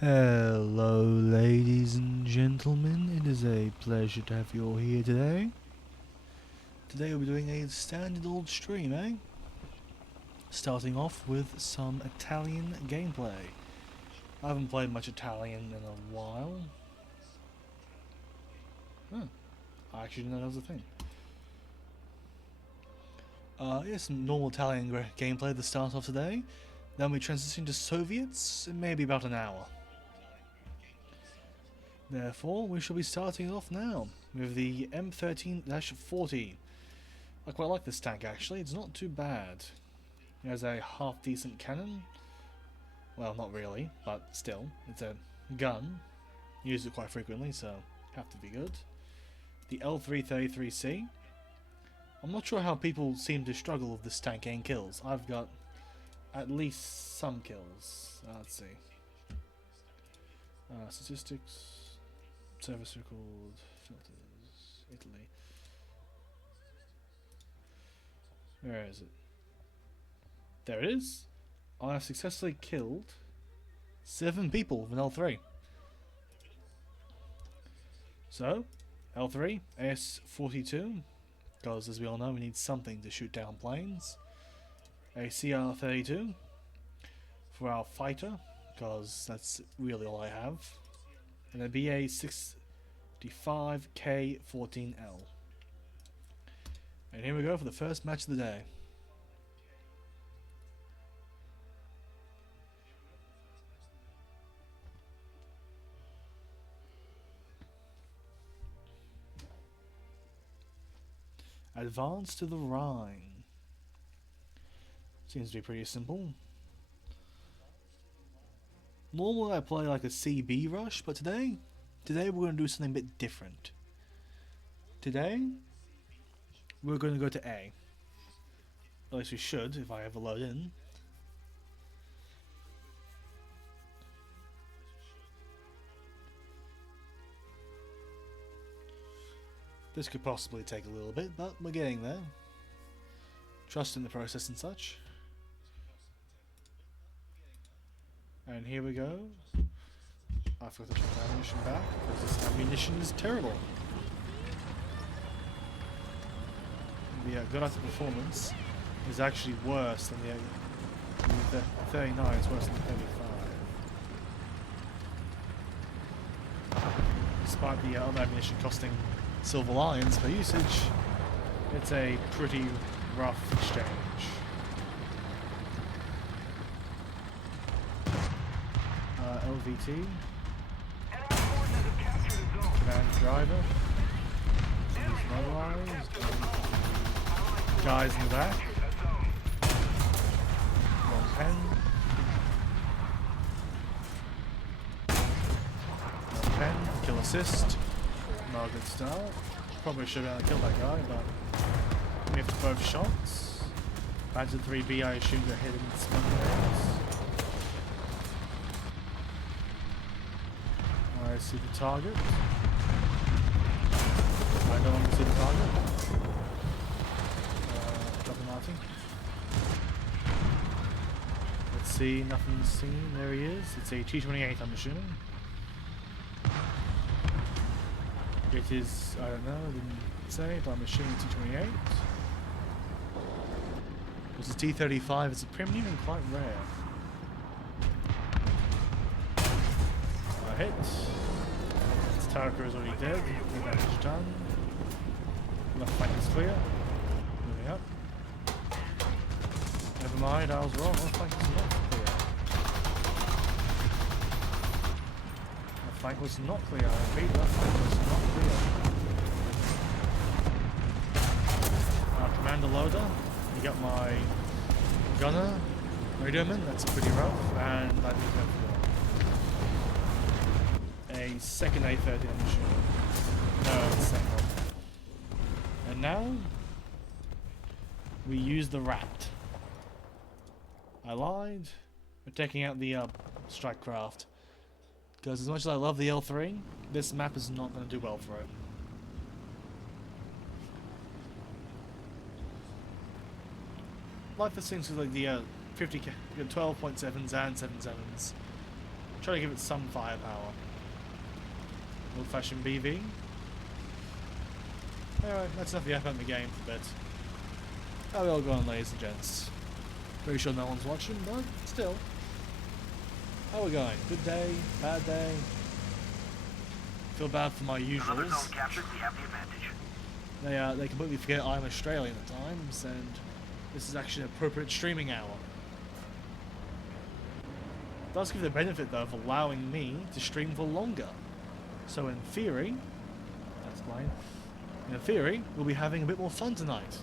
Hello, ladies and gentlemen. It is a pleasure to have you all here today. Today we'll be doing a standard old stream, eh? Starting off with some Italian gameplay. I haven't played much Italian in a while. Huh. I actually didn't know that was a thing. Yes, some normal Italian gameplay that starts off today. Then we transition to Soviets in maybe about an hour. Therefore, we shall be starting off now with the M13-40. I quite like this tank actually, it's not too bad. It has a half decent cannon. Well, not really, but still, it's a gun. Use it quite frequently, so have to be good. The L333C. I'm not sure how people seem to struggle with this tank getting kills. I've got at least some kills. Let's see. Statistics. Service record. Filters. Italy. Where is it? There it is. I have successfully killed 7 people with an L3. So, L3, AS-42, because as we all know we need something to shoot down planes. A CR-32 for our fighter, because that's really all I have. And a BA-65K-14L. And here we go for the first match of the day. Advance to the Rhine. Seems to be pretty simple. Normally I play like a CB rush, but today we're going to do something a bit different. Today, we're going to go to A. At least we should, if I ever load in. This could possibly take a little bit, but we're getting there. Trust in the process and such. And here we go. I forgot to put the ammunition back, because this ammunition is terrible. The good at the performance is actually worse than the 39, it's worse than the 35. Despite the other ammunition costing silver lions per usage, it's a pretty rough exchange. LVT. Command driver. He's mobilized. Guys in the back. One pen. One pen. Kill assist. Not a good start. Probably should have killed that guy, but we have to both shots. Badger 3B, I assume they're hitting smoke grenades. I see the target. I no longer see the target. Double marking. Let's see, nothing's seen. There he is. It's a T-28, I'm assuming. It is, I don't know, I didn't say, but I'm assuming T-28. This is T-35, it's a premium and quite rare. I hit. Its Tarka is already dead, no damage done. Left flank is clear. Moving up. Never mind, I was wrong, left flank is not clear. Left flank was not clear, I repeat, left flank was not clear. Commander loader, you got my gunner, radioman, that's pretty rough, and that is a second A30 I'm sure. No, it's the same one. And now we use the rat. I lied. We're taking out the strike craft. Because as much as I love the L3, this map is not going to do well for it. Like the things with like the 12.7s and 7.7s. Try to give it some firepower. Old-fashioned BV. Anyway, that's enough of the effort in the game for a bit. How we all going, ladies and gents? Pretty sure no one's watching, but still. How we going? Good day? Bad day? Feel bad for my usuals. They completely forget I'm Australian at times, and this is actually an appropriate streaming hour. It does give the benefit, though, of allowing me to stream for longer. So in theory, that's fine. In theory, we'll be having a bit more fun tonight.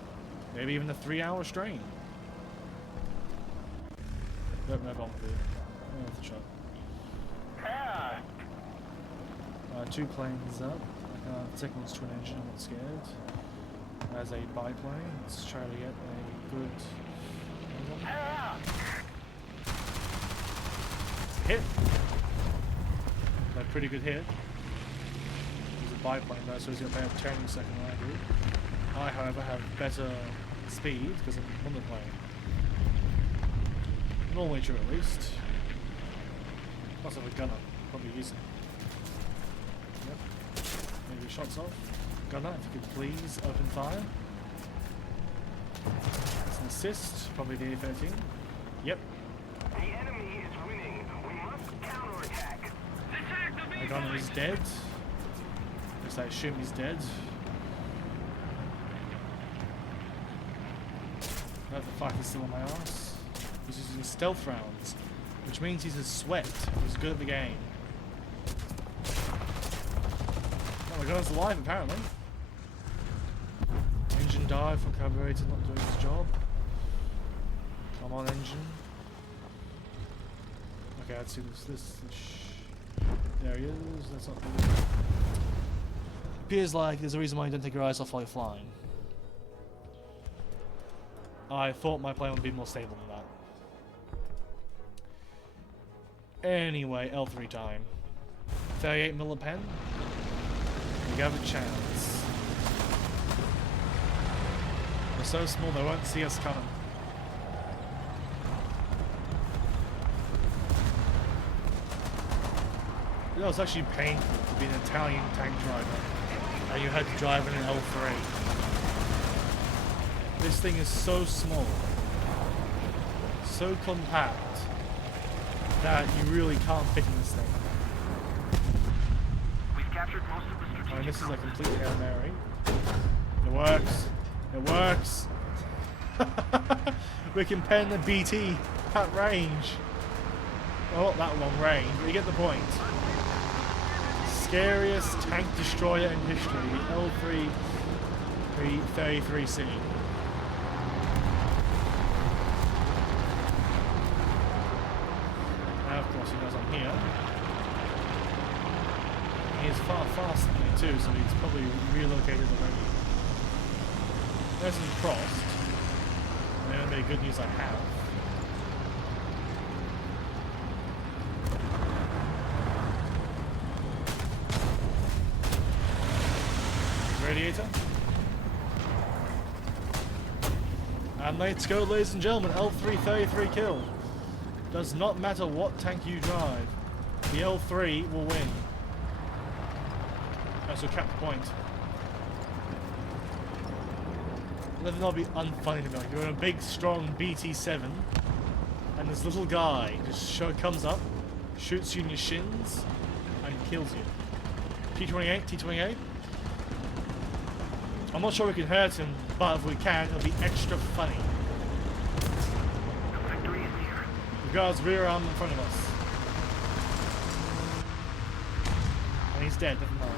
Maybe even a 3-hour stream. No bomb food. Oh, the shot. Two planes up. The second one's twin engine, I'm not scared. As a biplane, let's try to get a good hit. A pretty good hit. He's a biplane though, so he's got a better turning second than I do. I, however, have better speed because I'm on the plane. Normally true at least. Plus I have a gunner, probably use it. Yep. Maybe shots off. Gunner, if you could please open fire. That's an assist, probably the A-13. Yep. The enemy is winning. We must counterattack. My gunner is dead. At least I assume he's dead. The fighter's still on my ass. He's using stealth rounds, which means he's a sweat. He's good at the game. Oh, my gunner's alive apparently. Engine dive for carburetor not doing his job. Come on, engine. Okay, let's see this. There he is. That's not good. Appears like there's a reason why you don't take your eyes off while you're flying. I thought my plane would be more stable than that. Anyway, L3 time. 38 millipen. We have a chance. We're so small they won't see us coming. You know, it's actually painful to be an Italian tank driver, and you had to drive in an L3. This thing is so small, so compact, that you really can't fit in this thing. We've captured most of the strategic. I mean, this is a complete Hail Mary. It works. It works. We can pen the BT at range. Well, not that long range, but you get the point. Scariest tank destroyer in history, the L3 33C. Now, of course, he knows I'm here. He is far faster than me too, so he's probably relocated already. There's him crossed. And that'll be good news I have. Radiator. And let's go, ladies and gentlemen. L333 kill. Does not matter what tank you drive. The L3 will win. So cap the point. Let it not be unfunny to me. You're in a big, strong BT7, and this little guy just comes up, shoots you in your shins, and kills you. T28, T28. I'm not sure we can hurt him, but if we can, it'll be extra funny. The victory is here. The guy's rear arm in front of us. And he's dead, never mind.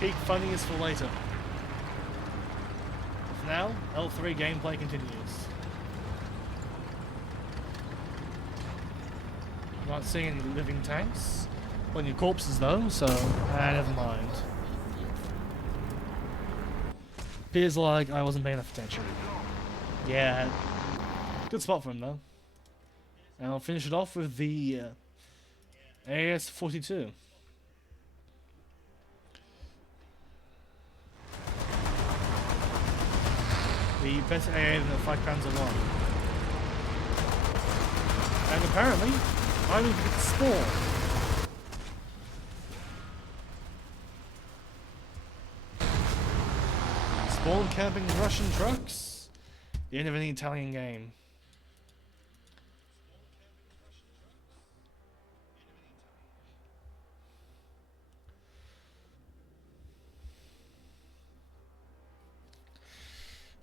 Peak funny is for later. For now, L3 gameplay continues. Not seeing any living tanks. Plenty of corpses though, so never mind. Appears like I wasn't paying enough attention. Yeah, good spot for him though. And I'll finish it off with the AS-42. The better AA than the 5 Panzer 1. And apparently, I'm going to get spawn. Spawn camping Russian trucks? The end of any Italian game.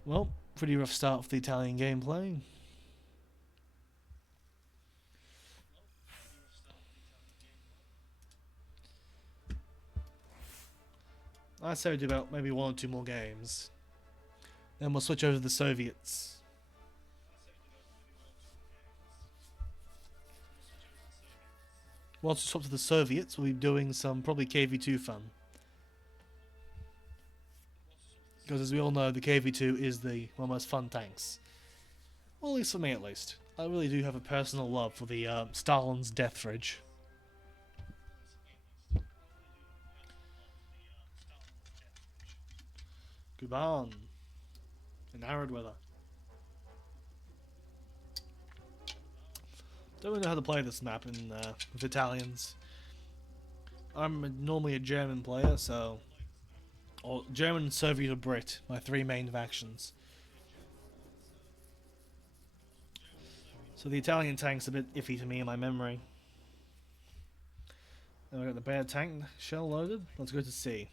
Well, pretty rough start for the Italian gameplay. I'd say we do about maybe 1 or 2 more games. Then we'll switch over to the Soviets. Once we swap to the Soviets, we'll be doing some probably KV-2 fun. Because as we all know, the KV-2 is one of the most fun tanks. Well, at least for me at least. I really do have a personal love for the Stalin's Death Fridge. Kuban. In arid weather. Don't really know how to play this map with Italians. I'm normally a German player, so... Or German, Soviet, or Brit, my 3 main factions. So the Italian tank's a bit iffy to me in my memory. Then we got the bear tank shell loaded. Let's go to sea.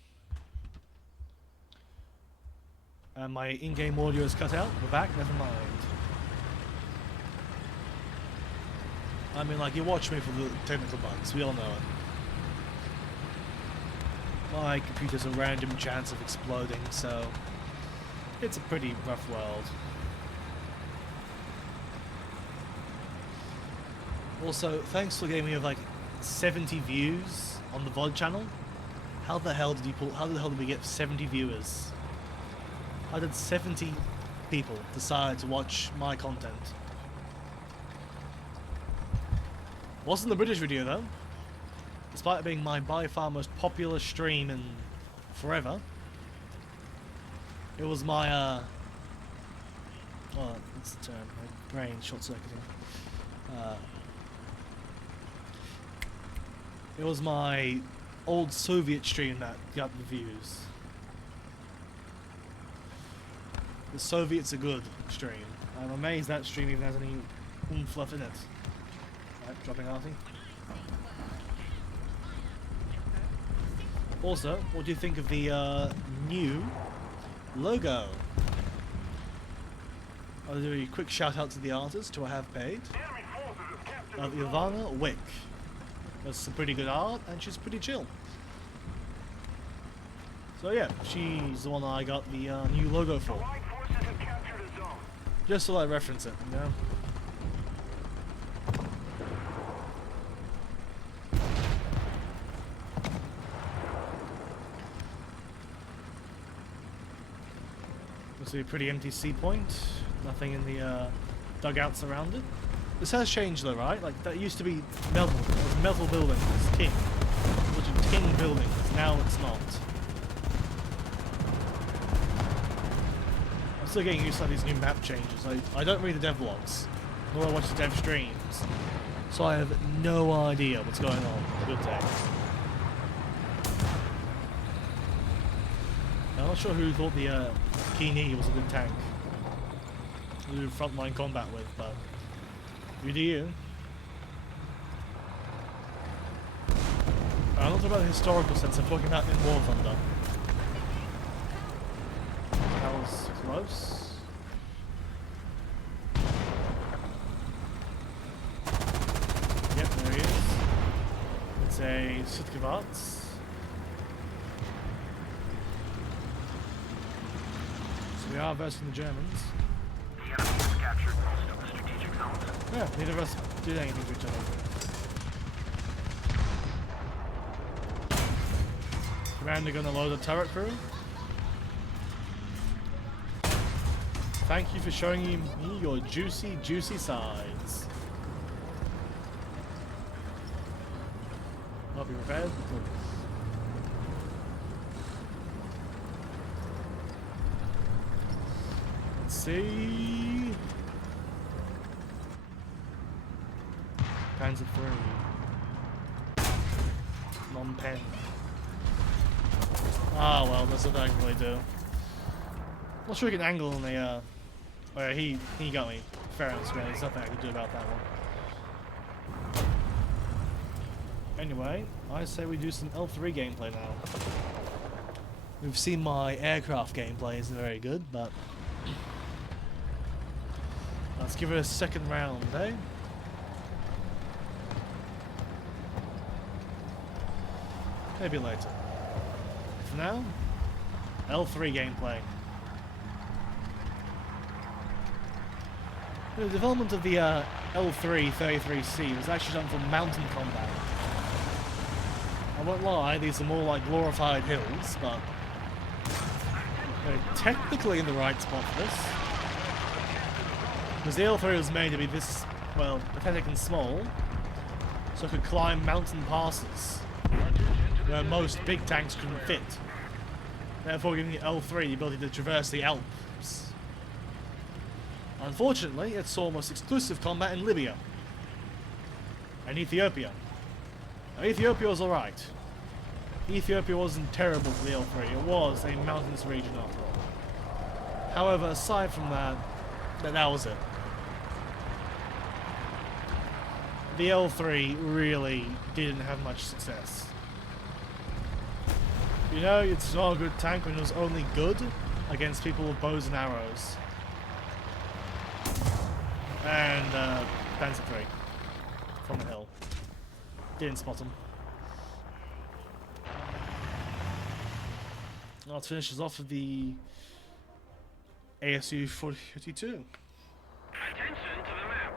And my in-game audio is cut out. We're back, never mind. I mean, like, you watch me for the technical bugs, we all know it. My computer's a random chance of exploding, so it's a pretty rough world. Also, thanks for giving me like 70 views on the VOD channel. How the hell did we get 70 viewers? How did 70 people decide to watch my content? Wasn't the British video though. Despite it being my by far most popular stream in forever. It was my oh, what's the term? My brain short-circuiting. It was my old Soviet stream that got the views. The Soviets are good stream. I'm amazed that stream even has any oomph left in it. Right, dropping Artie. Also, what do you think of the new logo? I'll do a quick shout out to the artist who I have paid. Ivana Wick. That's some pretty good art and she's pretty chill. So yeah, she's the one I got the new logo for. Just so I reference it, you know? This is a pretty empty sea point. Nothing in the dugouts around it. This has changed though, right? Like, that used to be metal. It was metal buildings. It's tin. It was a tin buildings. Now it's not. I'm still getting used to these new map changes. I don't read the dev blogs, nor I watch the dev streams, so I have no idea what's going on. Good day. I'm not sure who thought the Keeney was a good tank to do frontline combat with, but you do you. I'm not talking about the historical sense, I'm talking about in War Thunder. That was close. Yep, there he is. It's a Sutkevarts. So we are versing the Germans. The enemy has captured most of the strategic zones. Yeah, neither of us did anything to each other. Commander gonna load a turret crew. Thank you for showing me your juicy, juicy sides. I'll be prepared. Let's see. Panzer III. Non-pen. Ah, well, that's what I can really do. Not sure we can angle on the, oh yeah, he got me. Fair enough, really. There's nothing I can do about that one. Anyway, I say we do some L3 gameplay now. We've seen my aircraft gameplay isn't very good, but let's give it a second round, eh? Maybe later. For now, L3 gameplay. The development of the L3 33C was actually done for mountain combat. I won't lie, these are more like glorified hills, but they're technically in the right spot for this. Because the L3 was made to be this, well, pathetic and small, so it could climb mountain passes where most big tanks couldn't fit. Therefore giving the L3 the ability to traverse the Alps. Unfortunately, it saw almost exclusive combat in Libya and Ethiopia. Now, Ethiopia was alright. Ethiopia wasn't terrible for the L3, it was a mountainous region after all. However, aside from that, that was it. The L3 really didn't have much success. You know, it's not a good tank when it was only good against people with bows and arrows. And Panzer III from the hill. Didn't spot him. Let's finish this off with the ASU 4052. Attention to the map.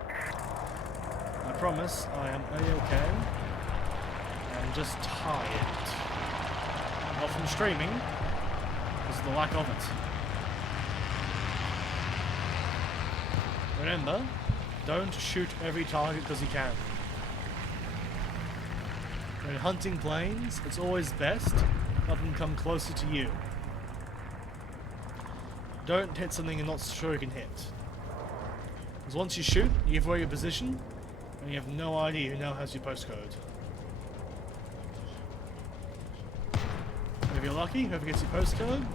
I promise I am A-okay. I'm just tired. Not from streaming, because of the lack of it. Remember, don't shoot every target because you can. When hunting planes, it's always best let them come closer to you. Don't hit something you're not sure you can hit. Because once you shoot, you give away your position, and you have no idea who now has your postcode. If you're lucky, whoever gets your postcode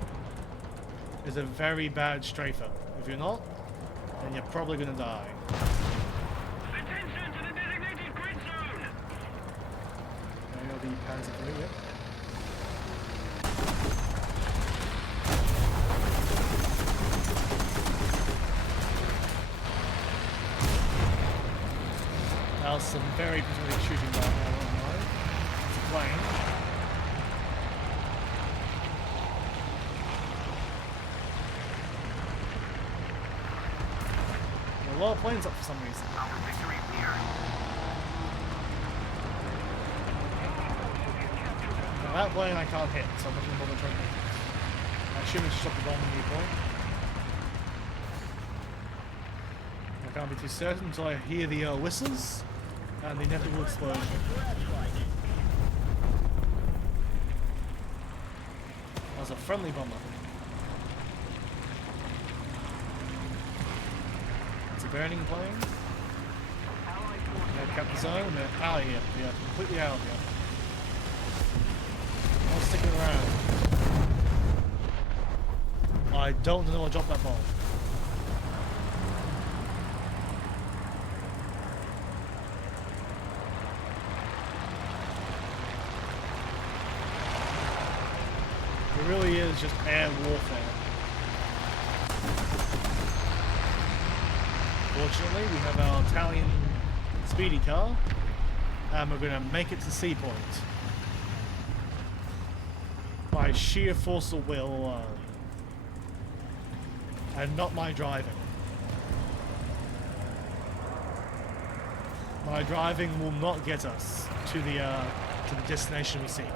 is a very bad strafer. If you're not, then you're probably going to die. Attention to the designated grid zone. There you go, the Panzer III, yep. That was some very pathetic shooting down there, wasn't it? It's a plane. A lot of planes up for some reason. Our victory is near. Now that plane I can't hit, so I'm not going to bother trying to hit it. I assume it's just up the bomb viewpoint. I can't be too certain until I hear the whistles and the inevitable explosion. That was a friendly bomber. It's a burning plane. Yeah, cap the zone, and they're out of here. Yeah, completely out of here. Not sticking around. I don't know I dropped that bomb. It really is just air warfare. Fortunately, we have our Italian speedy car, and we're going to make it to Sea Point by sheer force of will alone, and not my driving. My driving will not get us to the destination we seek.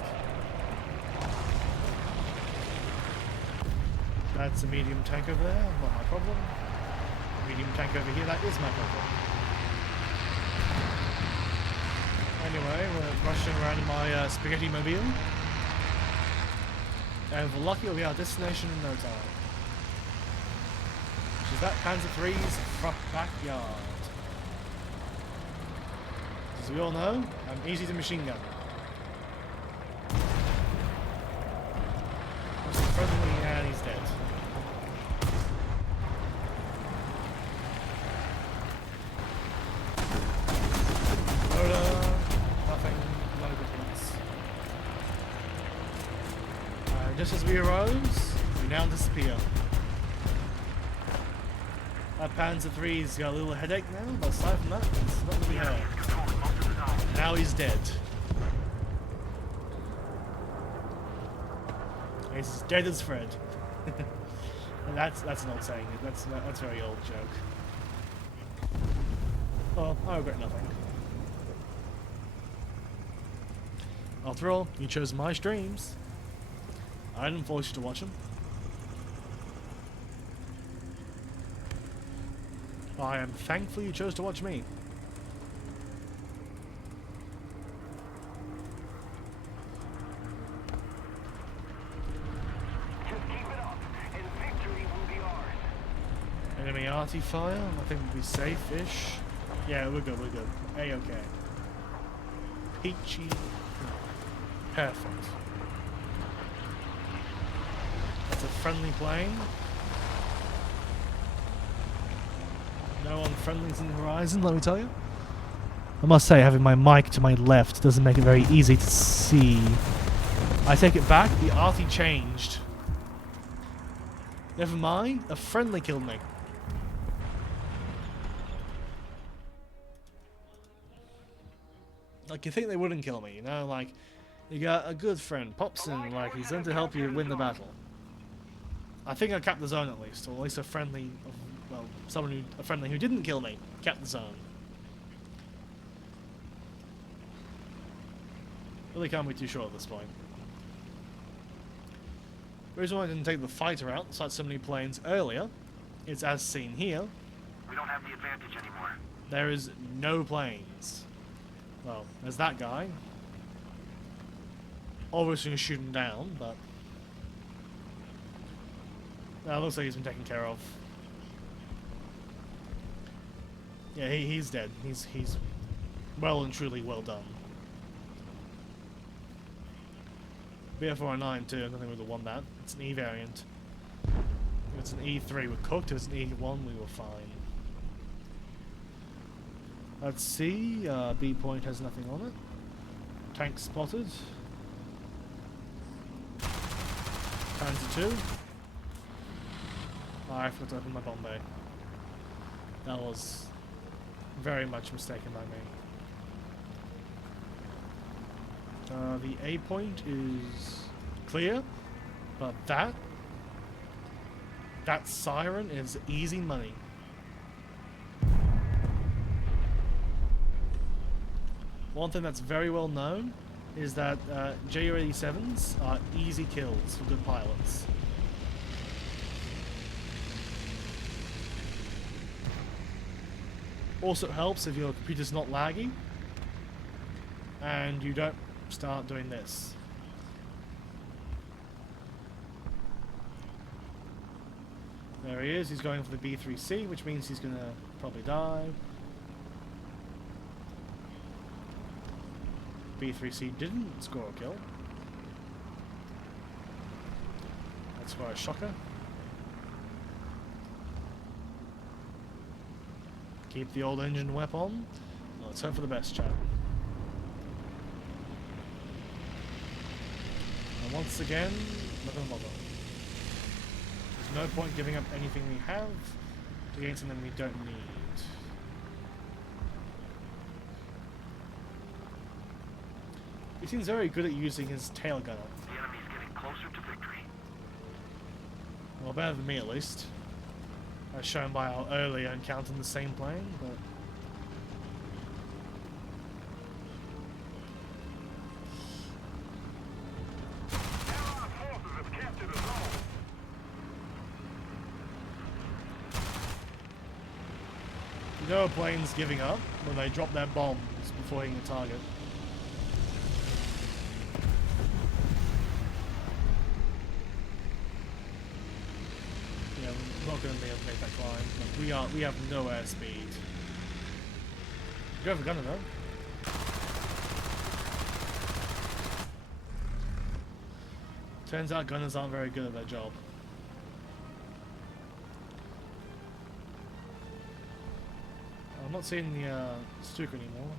That's a medium tank over there, not my problem. A medium tank over here, that is my problem. Anyway, we're rushing around in my spaghetti mobile. And if we're lucky, we'll be our destination in no time. Which is that Panzer III's front backyard. Which is As we all know, I'm easy to machine gun. Friendly, and he's dead. Nothing, no good hits. Just as we arose, we now disappear. That Panzer III's got a little headache now, but aside from that, it's not really hurt. Now he's dead. He's as dead as Fred. that's an old saying. That's a very old joke. Well, I regret nothing. After all, you chose my streams. I didn't force you to watch them. I am thankful you chose to watch me. Just keep it up, and victory will be ours. Enemy arty fire. I think we'll be safe-ish. Yeah, we're good. We're good. A-okay. Peachy. Perfect. That's a friendly plane. No unfriendlies in the horizon, let me tell you. I must say, having my mic to my left doesn't make it very easy to see. I take it back, the arty changed. Never mind, a friendly killed me. Like, you think they wouldn't kill me, you know? Like, you got a good friend, pops in, like, he's in to help you win the battle. I think I capped the zone at least, or at least a friendly, well, a friendly who didn't kill me capped the zone. Really can't be too sure at this point. The reason why I didn't take the fighter out, like so many planes earlier, is as seen here. We don't have the advantage anymore. There is no planes. Well, there's that guy. Obviously gonna shoot him down, but that looks like he's been taken care of. Yeah, he's dead. He's well and truly well done. BF409 too, I don't think we would have won that. It's an E variant. If it's an E3, we're cooked. If it's an E1, we were fine. Let's see, B point has nothing on it. Tank spotted. Panzer 2. Oh, I forgot to open my bomb bay. That was very much mistaken by me. The A point is clear, but that siren is easy money. One thing that's very well known is that JU-87s are easy kills for good pilots. Also it helps if your computer's not laggy and you don't start doing this. There he is, he's going for the B3C, which means he's going to probably die. B3C didn't score a kill. Let's score a shocker. Keep the old engine whip on. Let's hope for the best, chat. And once again, nothing bother. There's no point giving up anything we have against something we don't need. He seems very good at using his tail gunner. The enemy's getting closer to victory. Well, better than me at least. As shown by our earlier encounter in the same plane, but... Allied forces have captured a zone. You know a plane's giving up when they drop their bombs before hitting a target. Yeah, we're not going to be able to make that climb. Like, we have no airspeed. You have a gunner though. Turns out gunners aren't very good at their job. I'm not seeing the Stuka anymore.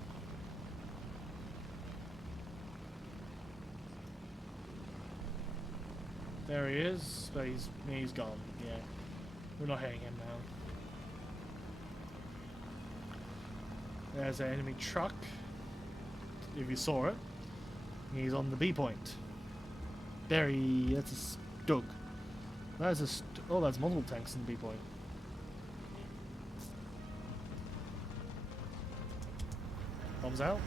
There he is, but he's gone. Yeah, we're not hitting him now. There's an enemy truck. If you saw it, he's on the B point. That's a Stug. Oh, that's multiple tanks in the B point. Bombs out.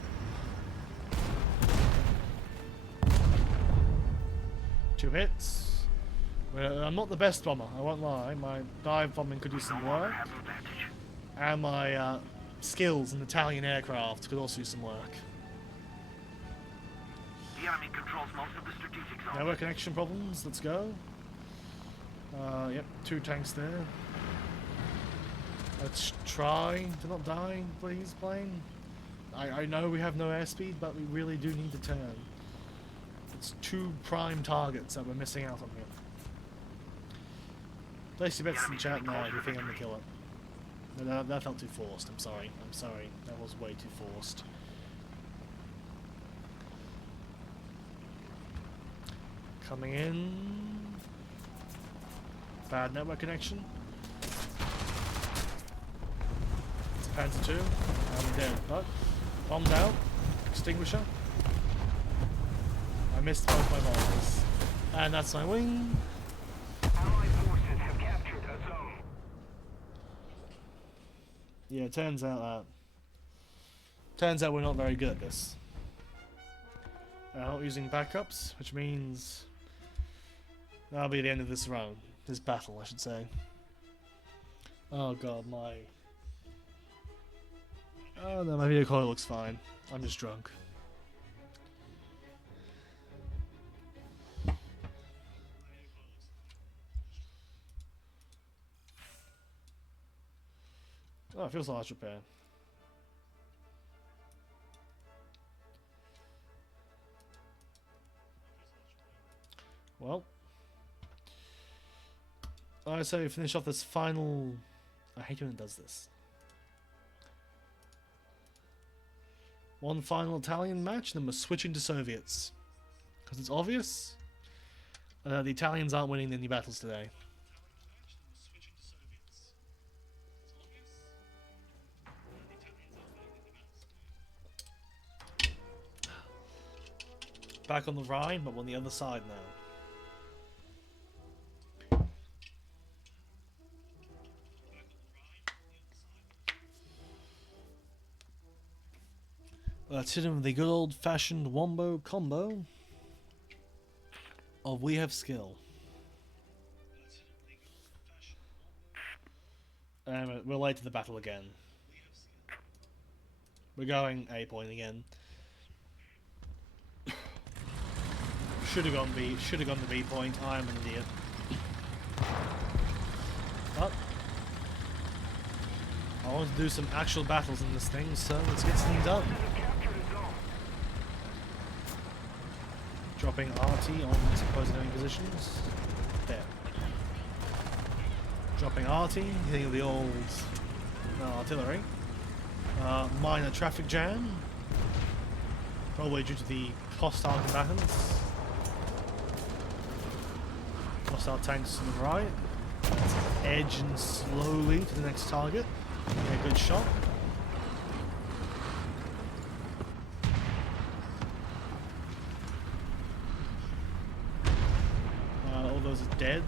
Two hits. Well, I'm not the best bomber, I won't lie. My dive bombing could do some work. And my skills in Italian aircraft could also do some work. The enemy controls most of the strategic zones. Network connection problems, let's go. Yep, 2 tanks there. Let's try to not die, please, plane. I know we have no airspeed, but we really do need to turn. It's 2 prime targets that we're missing out on here. Place your bets in chat now if you think I'm gonna kill it. No, that felt too forced, I'm sorry. That was way too forced. Coming in. Bad network connection. It's a Panzer II. I'm dead, but bombs out. Extinguisher. I missed both my bombs. And that's my wing. Allied forces have captured a zone. Yeah, turns out we're not very good at this. Not using backups, which means that'll be the end of this round. This battle, I should say. Oh god, oh no, my video quality looks fine. I'm just drunk. Oh, it feels like repair. Well, I say we finish off this final. I hate when it does this. One final Italian match, then we're switching to Soviets. Because it's obvious the Italians aren't winning any battles today. Back on the Rhine, but on the other side now. Let's hit him with the good old-fashioned wombo combo of we have skill. And we're late to the battle again. We're going A point again. Should have gone the B point. I am an idiot. But I want to do some actual battles in this thing, so let's get something done. Dropping RT on supposed enemy positions. There. Dropping RT, hitting the old artillery. Minor traffic jam. Probably due to the hostile combatants. Hostile tanks to the right. Let's edge and slowly to the next target. Get a good shot. All those are dead.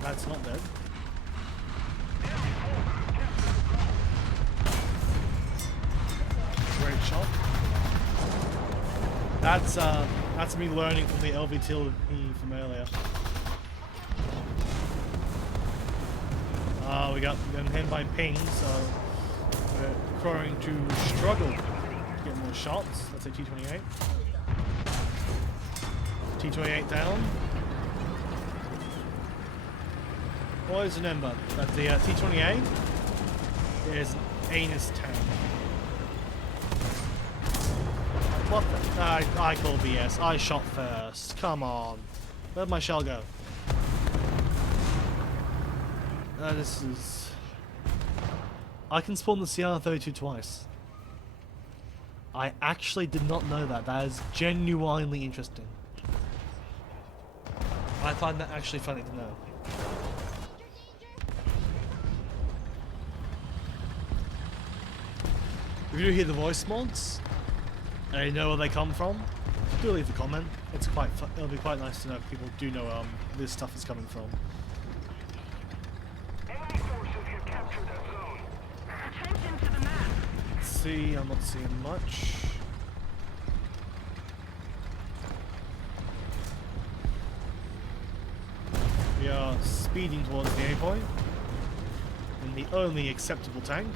That's not dead. Great shot. That's me learning from the LV-tilde from earlier. We got hit by ping, so we're going to struggle to get more shots. That's a T-28. T-28 down. Always remember that the T-28 is an anus tank. What the? I call BS. I shot first. Come on. Where'd my shell go? This is... I can spawn the CR-32 twice. I actually did not know that. That is genuinely interesting. I find that actually funny to know. If you hear the voice mods, and you know where they come from, do leave a comment. It's quite it'll be quite nice to know if people do know where this stuff is coming from. Enemy forces have captured that zone. Attention to the map. Let's see, I'm not seeing much. We are speeding towards the A point in the only acceptable tank.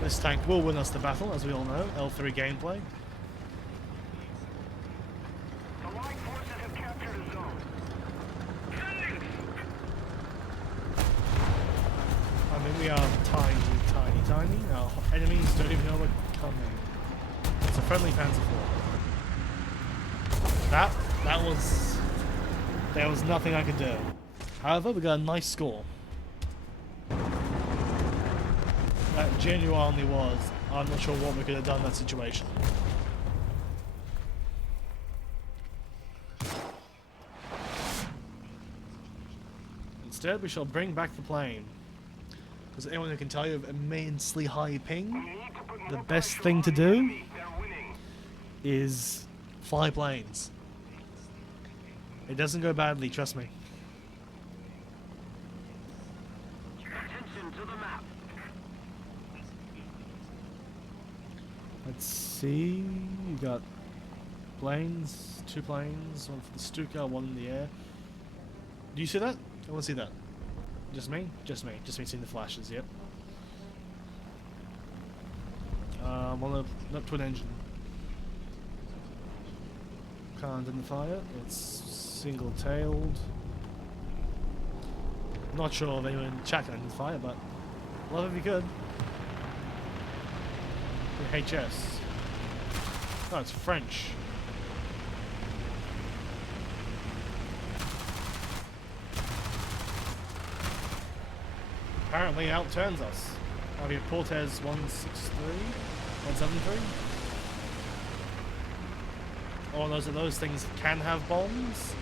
This tank will win us the battle, as we all know. L3 gameplay. Allied forces have captured a zone. I mean, we are tiny. Our enemies don't even know we're coming. It's a friendly Panzer IV. That was... There was nothing I could do. However, we got a nice score. That genuinely was. I'm not sure what we could have done in that situation. Instead, we shall bring back the plane. Because anyone who can tell you of immensely high ping, the best thing to do is fly planes. It doesn't go badly, trust me. Attention to the map. Let's see, you got planes, 2 planes, one for the Stuka, one in the air. Do you see that? I want to see that. Just me? Just me seeing the flashes, yep. One up to an engine. Can't identify it, it's single-tailed. Not sure if anyone in the chat can identify it, but love if you could. The HS. Oh, it's French. Apparently outturns us. We have Portes 163, 173. Oh, those things can have bombs.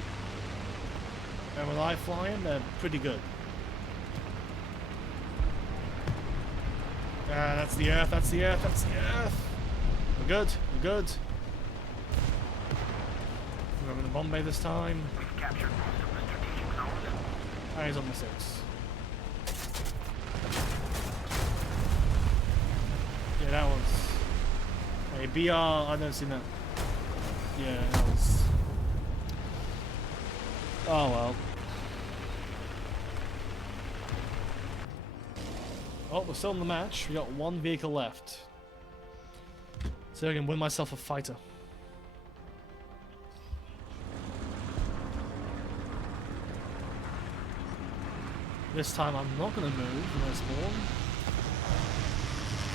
And when I fly them, they're pretty good. That's the Earth, that's the Earth, that's the Earth. We're good, we're good. We're having a bomb bay this time. We've captured most of the strategic zones. And he's on the 6. Yeah, that was... Hey, BR, I've never seen that. Yeah, that was... Oh well. Oh, we're still in the match. We got 1 vehicle left. So I can win myself a fighter. This time I'm not going to move when I spawn.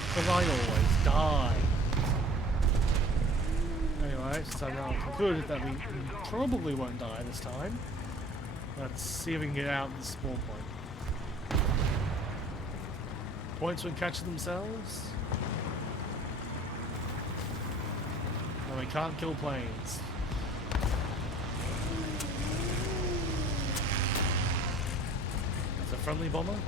Because I always die. Anyway, so now I've concluded that we probably won't die this time. Let's see if we can get out of the spawn point. Points when catching themselves. And we can't kill planes. It's a friendly bomber.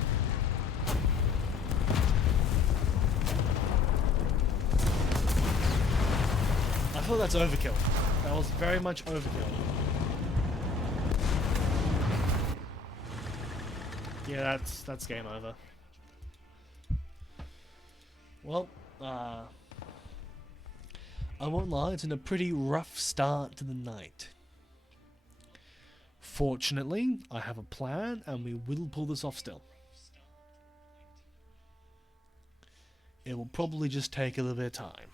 I thought that's overkill. That was very much overkill. Yeah, that's game over. Well, I won't lie, it's been a pretty rough start to the night. Fortunately, I have a plan and we will pull this off still. It will probably just take a little bit of time.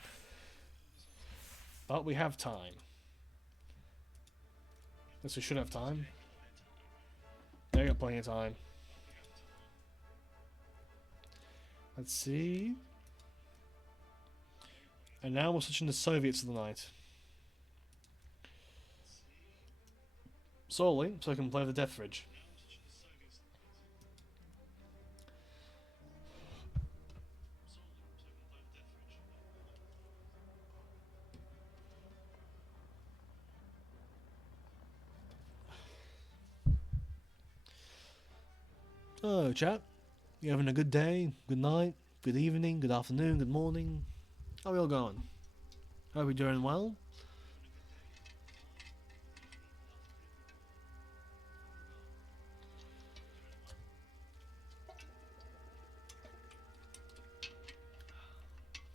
But we have time. Guess we should have time. Yeah, we got plenty of time. Let's see. And now we're switching to Soviets for the night. Solely so I can play the Death Fridge. Oh, chat. You having a good day, good night, good evening, good afternoon, good morning? How are we all going? Hope you're doing well.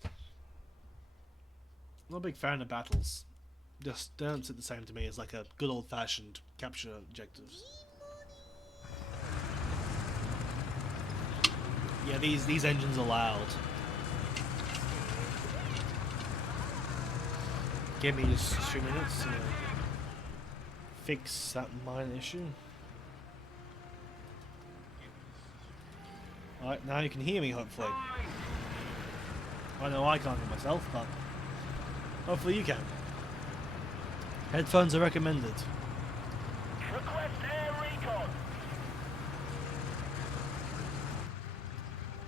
I'm not a big fan of battles. Just don't sit the same to me as like a good old-fashioned capture objectives. Yeah, these engines are loud. Give me just 3 minutes to fix that minor issue. Alright, now you can hear me, hopefully. I know I can't hear myself, but hopefully you can. Headphones are recommended. Request air recon.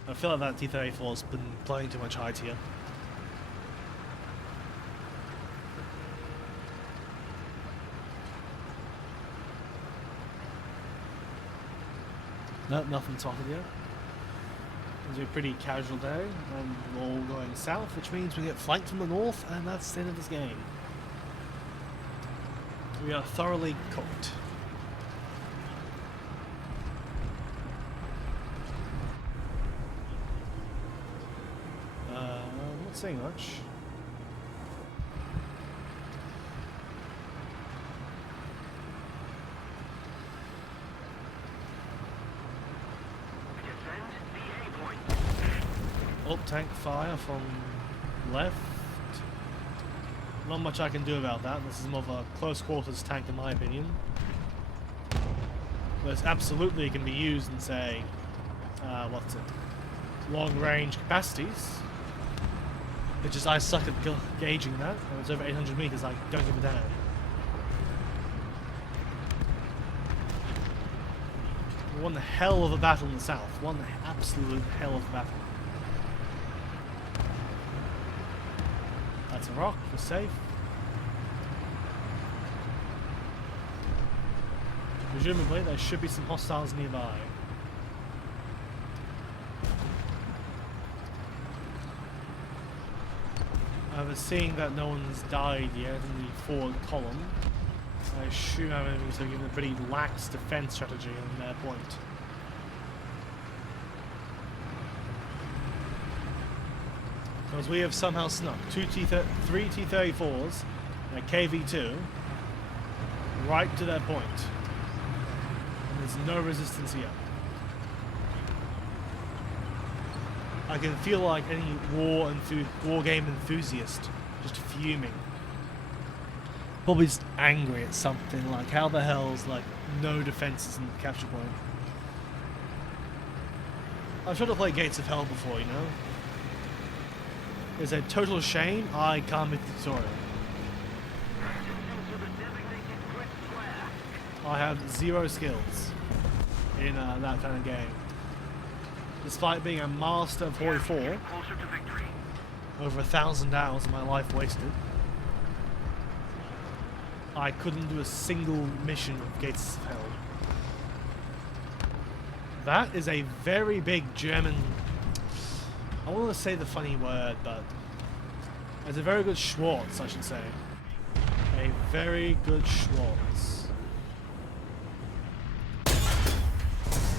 I feel like that T-34's been playing too much high tier. Nope, nothing spotted yet. It's a pretty casual day, and we're all going south, which means we get flanked from the north, and that's the end of this game. We are thoroughly cooked. I'm not saying much. Up tank fire from left. Not much I can do about that. This is more of a close quarters tank in my opinion. But it absolutely can be used in, say, what's it? Long range capacities. It's just I suck at gauging that. When it's over 800 meters, I don't give a damn. One hell of a battle in the south. One absolute hell of a battle. That's a rock, we're safe. Presumably there should be some hostiles nearby. However, seeing that no one's died yet in the forward column, I assume our enemies are given a pretty lax defense strategy on their point. Because we have somehow snuck three T-34s and a KV-2 right to their point. And there's no resistance yet. I can feel like any war game enthusiast just fuming. Probably just angry at something, like how the hell's like no defenses in the capture point. I've tried to play Gates of Hell before, you know. It's a total shame I can't make the tutorial. I have 0 skills in that kind of game. Despite being a master of 44, over 1,000 hours of my life wasted, I couldn't do a single mission of Gates of Hell. That is a very big German... I want to say the funny word, but it's a very good Schwartz, I should say. A very good Schwartz.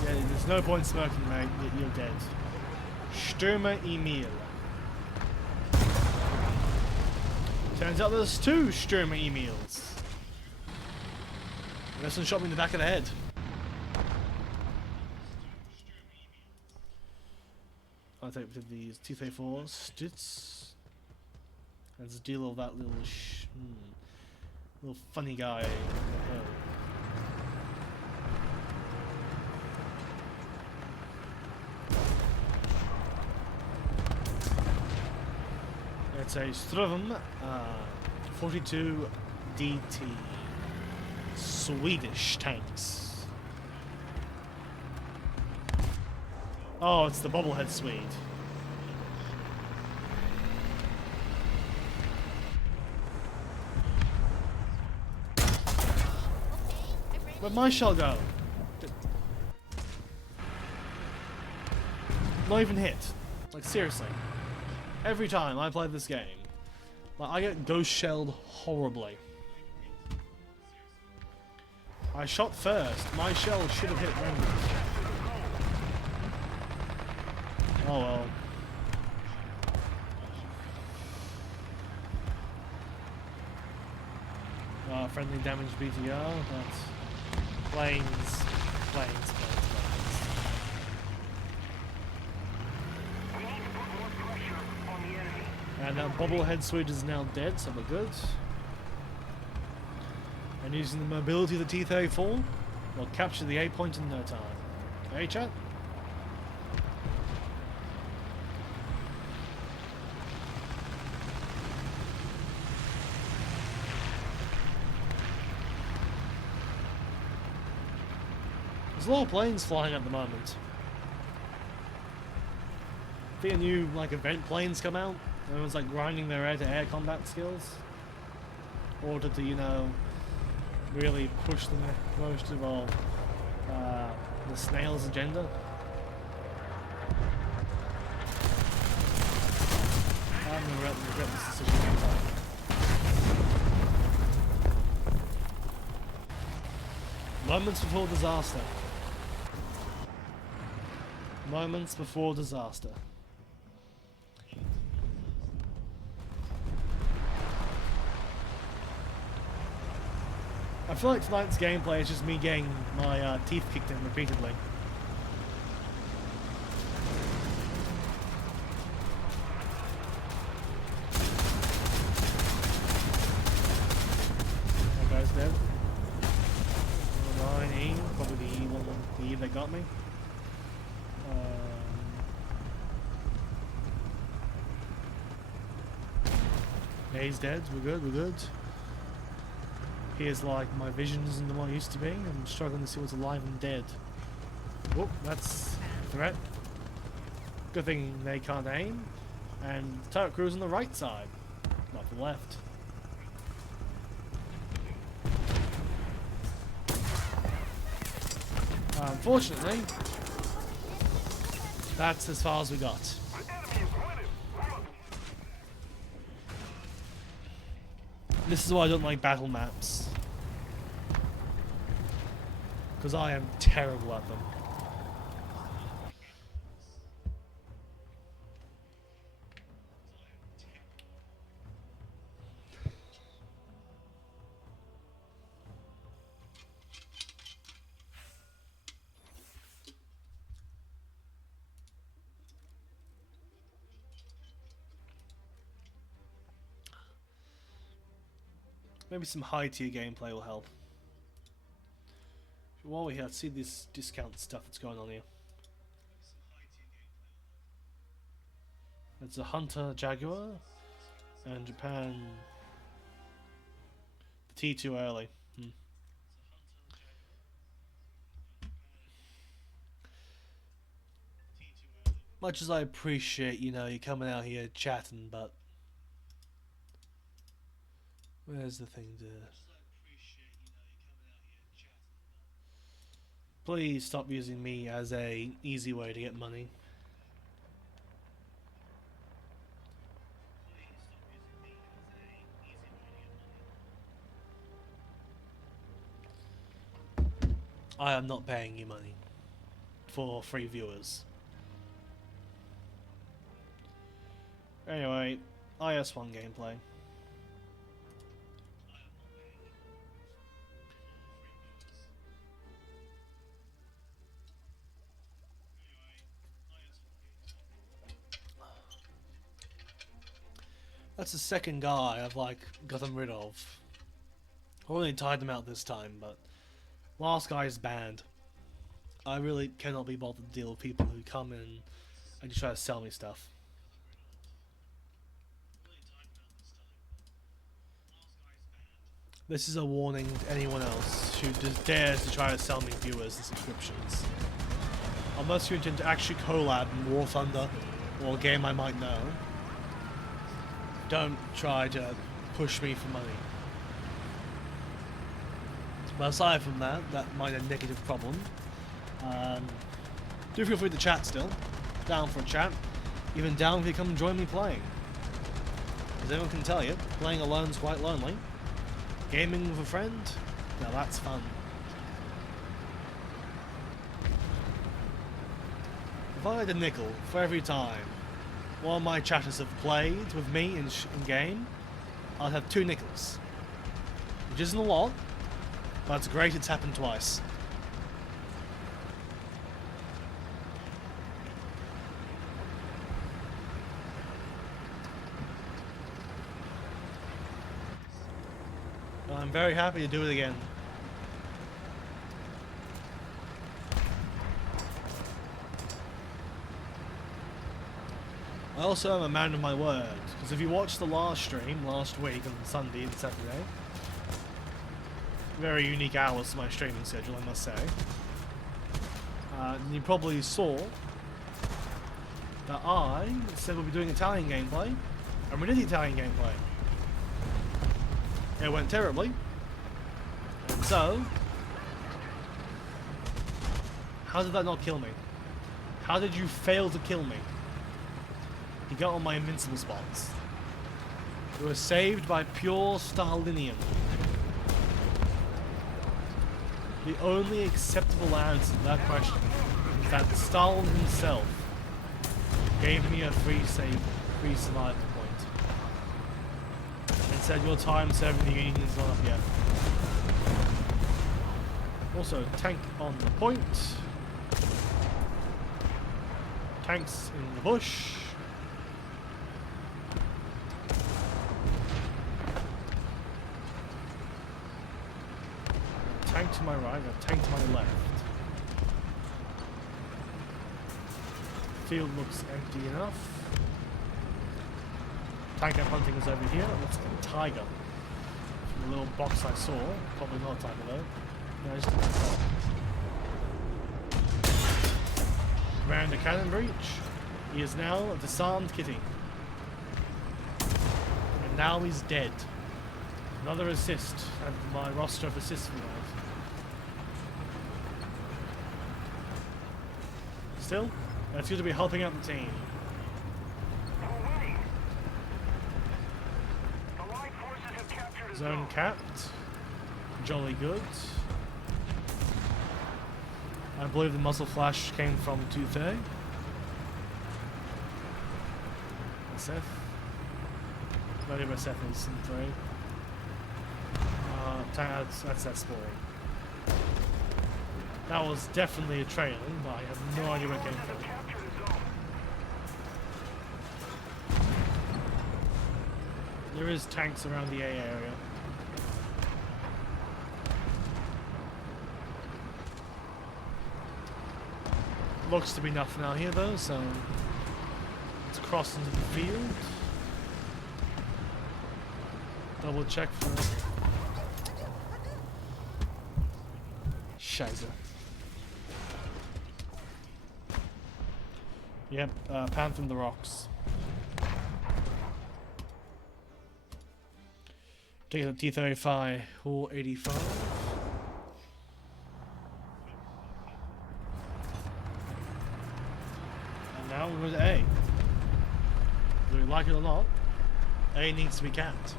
Yeah, there's no point smoking, mate. You're dead. Stürmer Emil. Turns out there's 2 Stürmer Emils. This one shot me in the back of the head. I'll take these T-34 Stutz. Let's deal with that little little funny guy. It's a Strovum 42 DT. Swedish tanks. Oh, it's the bobblehead Swede. Where'd my shell go? Not even hit. Like, seriously. Every time I play this game, like, I get ghost shelled horribly. I shot first. My shell should have hit randomly. Oh well. Friendly damage BTR. That's planes. And that bobblehead Swede is now dead, so we're good. And using the mobility of the T-34, we'll capture the A point in no time. Hey, chat? There's a lot of planes flying at the moment. I think a new, like, event planes come out. Everyone's, like, grinding their air-to-air combat skills. In order to, you know, really push the most of all the snail's agenda. I'm gonna regret this decision. Moments before disaster. Moments before disaster. I feel like tonight's gameplay is just me getting my teeth kicked in repeatedly. That guy's dead. 9E, probably the E one, the E that got me. Yeah, he's dead. We're good. We're good. Here's like my vision isn't the one it used to be. I'm struggling to see what's alive and dead. Whoop, that's a threat. Good thing they can't aim. And the turret crew's on the right side, not the left. Unfortunately, that's as far as we got. This is why I don't like battle maps. Because I am terrible at them. Maybe some high tier gameplay will help. While we're here, let's see this discount stuff that's going on here. It's a Hunter Jaguar and Japan. The T2 early. Much as I appreciate, you know, you coming out here chatting, but where's the thing to... Please stop using me as a easy way to get money. I am not paying you money for free viewers. Anyway, IS-1 gameplay. That's the second guy I've like gotten rid of. I only tied them out this time, but last guy is banned. I really cannot be bothered to deal with people who come in and just try to sell me stuff. This is a warning to anyone else who dares to try to sell me viewers and subscriptions. Unless you intend to actually collab in War Thunder or a game I might know, don't try to push me for money. But aside from that minor negative problem, do feel free to chat still. Down for a chat. Even down if you come and join me playing. As anyone can tell you, playing alone is quite lonely. Gaming with a friend? Now that's fun. If I had a nickel for every time one of my chatters have played with me in game, I'd have 2 nickels. Which isn't a lot, but it's great it's happened twice. I'm very happy to do it again. I also am a man of my word, because if you watched the last stream last week on Sunday and Saturday, very unique hours to my streaming schedule, I must say, you probably saw that I said we'll be doing Italian gameplay, and we did the Italian gameplay. It went terribly. And so, how did that not kill me? How did you fail to kill me? You got on my invincible spots. You were saved by pure Stalinium. The only acceptable answer to that question is that Stalin himself gave me a free survival point. And said your time serving the Union is not up yet. Also, tank on the point. Tanks in the bush. Tank to my right, a tank to my left. Field looks empty enough. Tank I'm hunting is over here. It looks like a tiger. From the little box I saw. Probably not a tiger though. No, just a tiger. Commander cannon breach. He is now a disarmed kitty. And now he's dead. Another assist. And my roster of assists for that. Still, that's good to be helping out the team. Zone capped. Jolly good. I believe the muzzle flash came from 230. SF. Not even SF is in 3. That's that story. That was definitely a trailing, but I have no idea where it came from. There is tanks around the A area. Looks to be nothing out here though, so let's cross into the field. Double check for Scheiße. Yep, pan from the rocks. Take a T-35 or 85. And now we're with A. Whether we like it or not, A needs to be capped.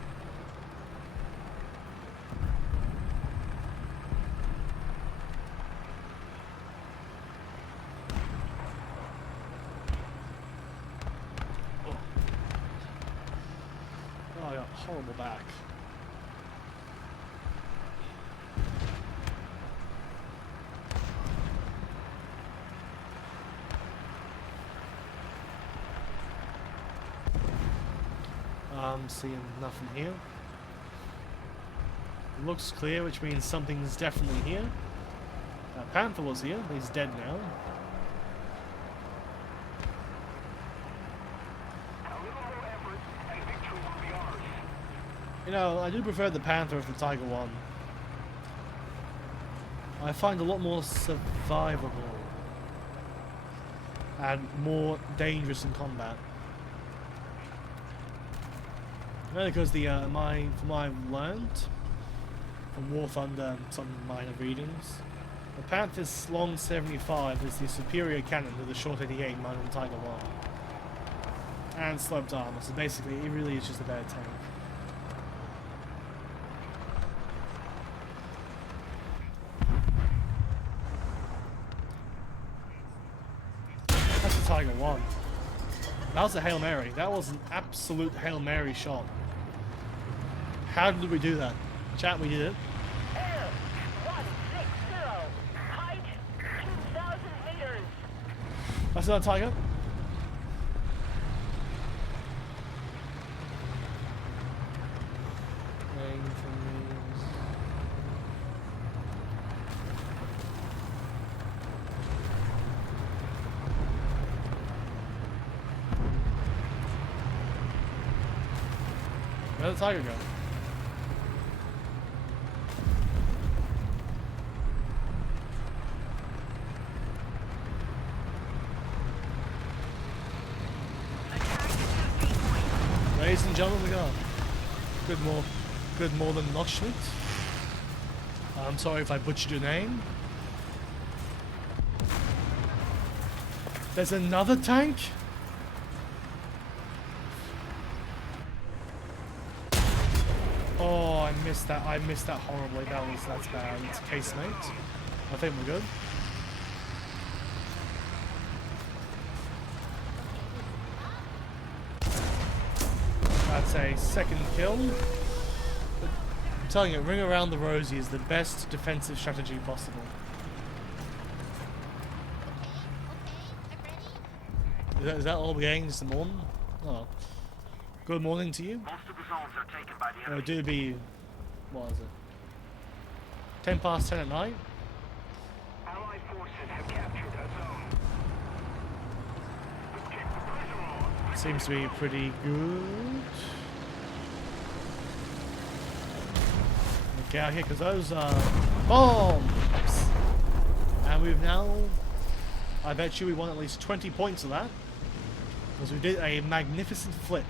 Horrible back. I'm seeing nothing here. Looks clear, which means something's definitely here. Panther was here, but he's dead now. know, I do prefer the Panther of the Tiger 1. I find a lot more survivable and more dangerous in combat. Mainly because from what I've learned from War Thunder and some minor readings, the Panther's long 75 is the superior cannon to the short 88 mounted on Tiger 1. And sloped armor, so basically it really is just a better tank. That's the Tiger 1. That was a Hail Mary. That was an absolute Hail Mary shot. How did we do that? Chat, we did it. Air 160. Height 2,000 meters. That's another Tiger. Where'd the Tiger go? Ladies and gentlemen, we got good more than Noschmidt. I'm sorry if I butchered your name. There's another tank? Oh, I missed that. I missed that horribly. That's bad. It's casemate. I think we're good. That's a second kill. But I'm telling you, ring around the rosy is the best defensive strategy possible. Is that all we're getting? Just the morning? Oh. Good morning to you. Most of the zones are taken by the Oh, enemy. do be... What is it? 10 past 10 at night? Allied forces have captured a zone. Let's keep the pressure on. Seems to be pretty good. Get out here because those are bombs! And we've now... I bet you we won at least 20 points of that. Because we did a magnificent flip.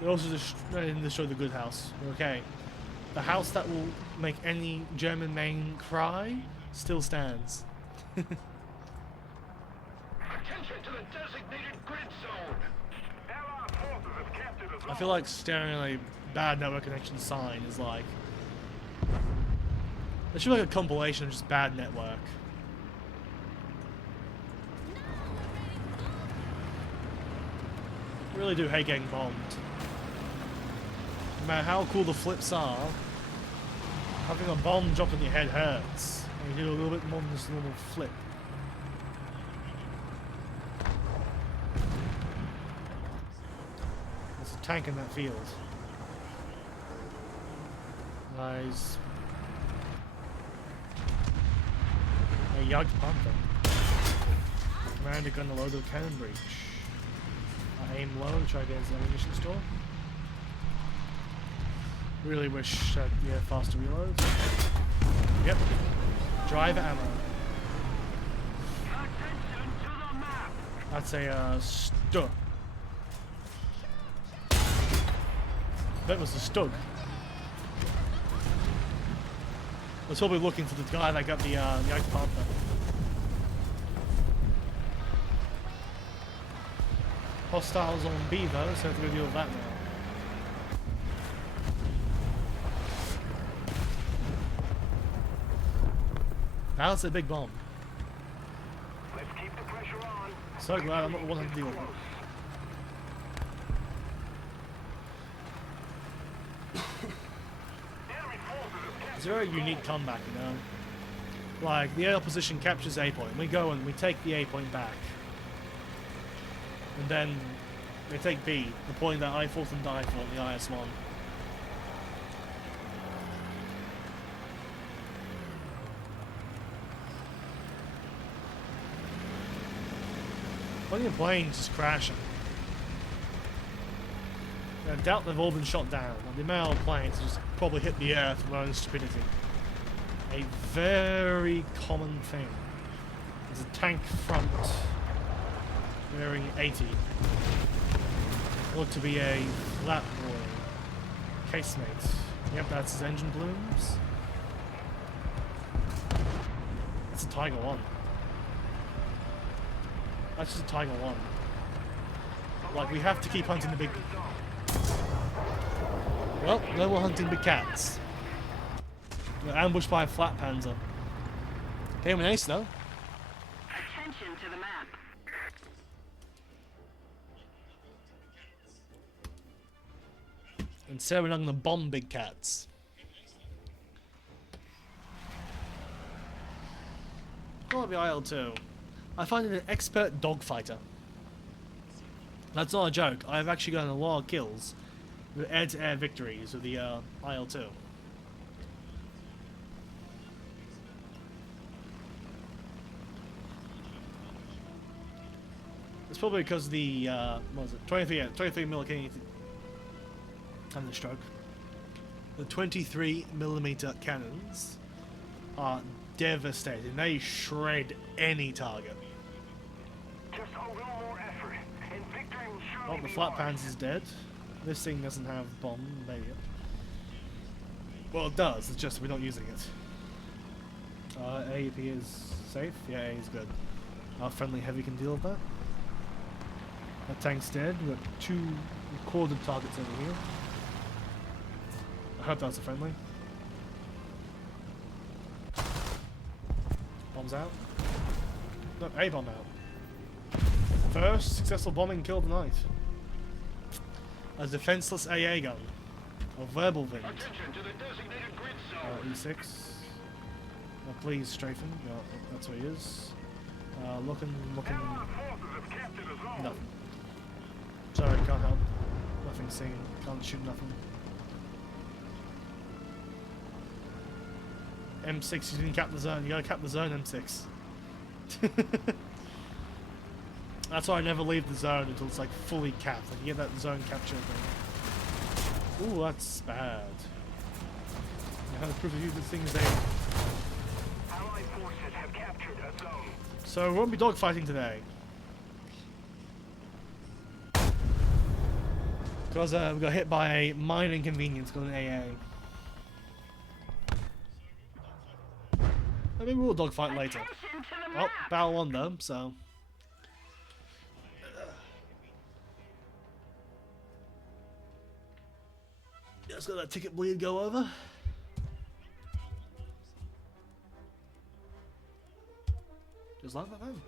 They also didn't destroy the good house. Okay. The house that will make any German main cry still stands. Attention to the designated grid zone. Allied forces have captured a zone. I feel like staring at a bad network connection sign is like... There should be like a compilation of just bad network. I really do hate getting bombed. No matter how cool the flips are, having a bomb drop on your head hurts. And you do a little bit more than just a normal flip. There's a tank in that field. Nice. A Jagdpanther. Commander gun load of cannon breach. I aim low to try to get his ammunition store. Really wish I'd get faster reload. Yep. Drive ammo. Attention to the map. That's a Stug. That was the Stug. Let's probably looking for the guy that got the Jagdpanther. Hostiles on B though, so I have to go deal with that now. Now it's a big bomb. Let's keep the pressure on. So glad I'm not the one to deal with it. Enemy forces have captured It's a very unique comeback, you know. Like, the opposition captures A point, we go and we take the A point back. And then they take B, the point that I fought and died for in the IS-1. When your plane's just crashing. I doubt they've all been shot down. And the amount of planes just probably hit the earth from their own stupidity. A very common thing. There's a tank front bearing 80. Ought to be a flat boy casemate. Yep, that's his engine blooms. It's a Tiger 1. That's just a Tiger 1. Like, we have to keep hunting the big... Well, no more hunting big cats. We're ambushed by a flat panzer. Came an ace though. Attention to the map. And so we're not going to bomb big cats. Gotta be IL-2. I find it an expert dogfighter. That's not a joke. I've actually gotten a lot of kills with air-to-air victories with the IL-2. It's probably because the what was it? 23 millimeter. Having a stroke. The 23mm cannons are devastating. They shred any target. Just a little more effort, and victory will surely Oh, the be flat ours. pans is dead. This thing doesn't have bomb, maybe. Well, it does. It's just we're not using it. AEP is safe. Yeah, A is good. Our friendly heavy can deal with that. That tank's dead. We've got 2 recorded targets over here. I hope that's a friendly. Bombs out. No, A bomb out. First successful bombing kill of the night. A defenseless AA gun. A verbal wind. Attention to the designated grid zone. E6. Please strafing. No, that's where he is. Looking. Allied forces have captured a zone. Nothing. Sorry, can't help. Nothing seen. Can't shoot nothing. M6, you didn't cap the zone. You gotta cap the zone, M6. That's why I never leave the zone until it's like fully capped. Like you get that zone capture thing. Ooh, that's bad. I have proof of you this thing is a... Allied forces have captured a zone. So we won't be dogfighting today. Because we got hit by a minor inconvenience called an AA. Maybe we'll dogfight later. Attention to the Well, map. battle on though, so... Just got that ticket bleed go over. Just like that then.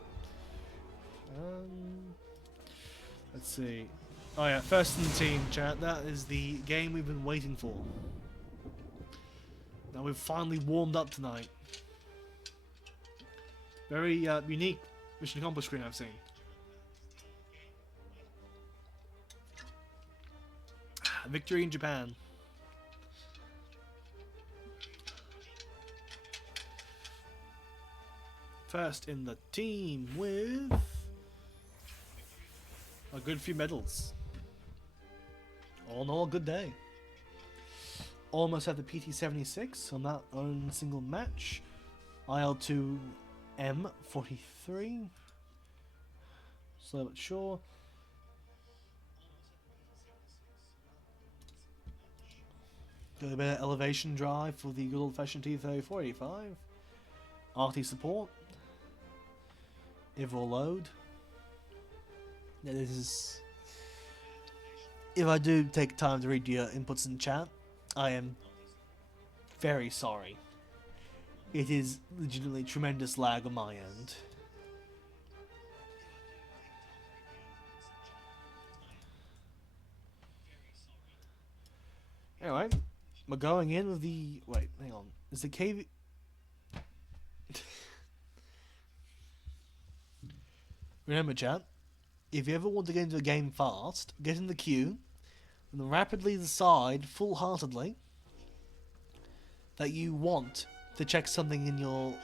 Let's see. Oh yeah, first in the team chat, that is the game we've been waiting for. Now we've finally warmed up tonight. Very unique mission accomplished screen I've seen. Victory in Japan. First in the team with a good few medals. All in all, a good day. Almost had the PT-76 on that own single match. IL-2 M43. Slow but sure. Got a bit of elevation drive for the good old fashioned T-3485. RT support. If load. Yeah, this is... If I do take time to read your inputs in chat, I am very sorry. It is legitimately tremendous lag on my end. Anyway, we're going in with the... Wait, hang on. Is the KV... Remember, chat, if you ever want to get into a game fast, get in the queue, and then rapidly decide, full-heartedly, that you want to check something in your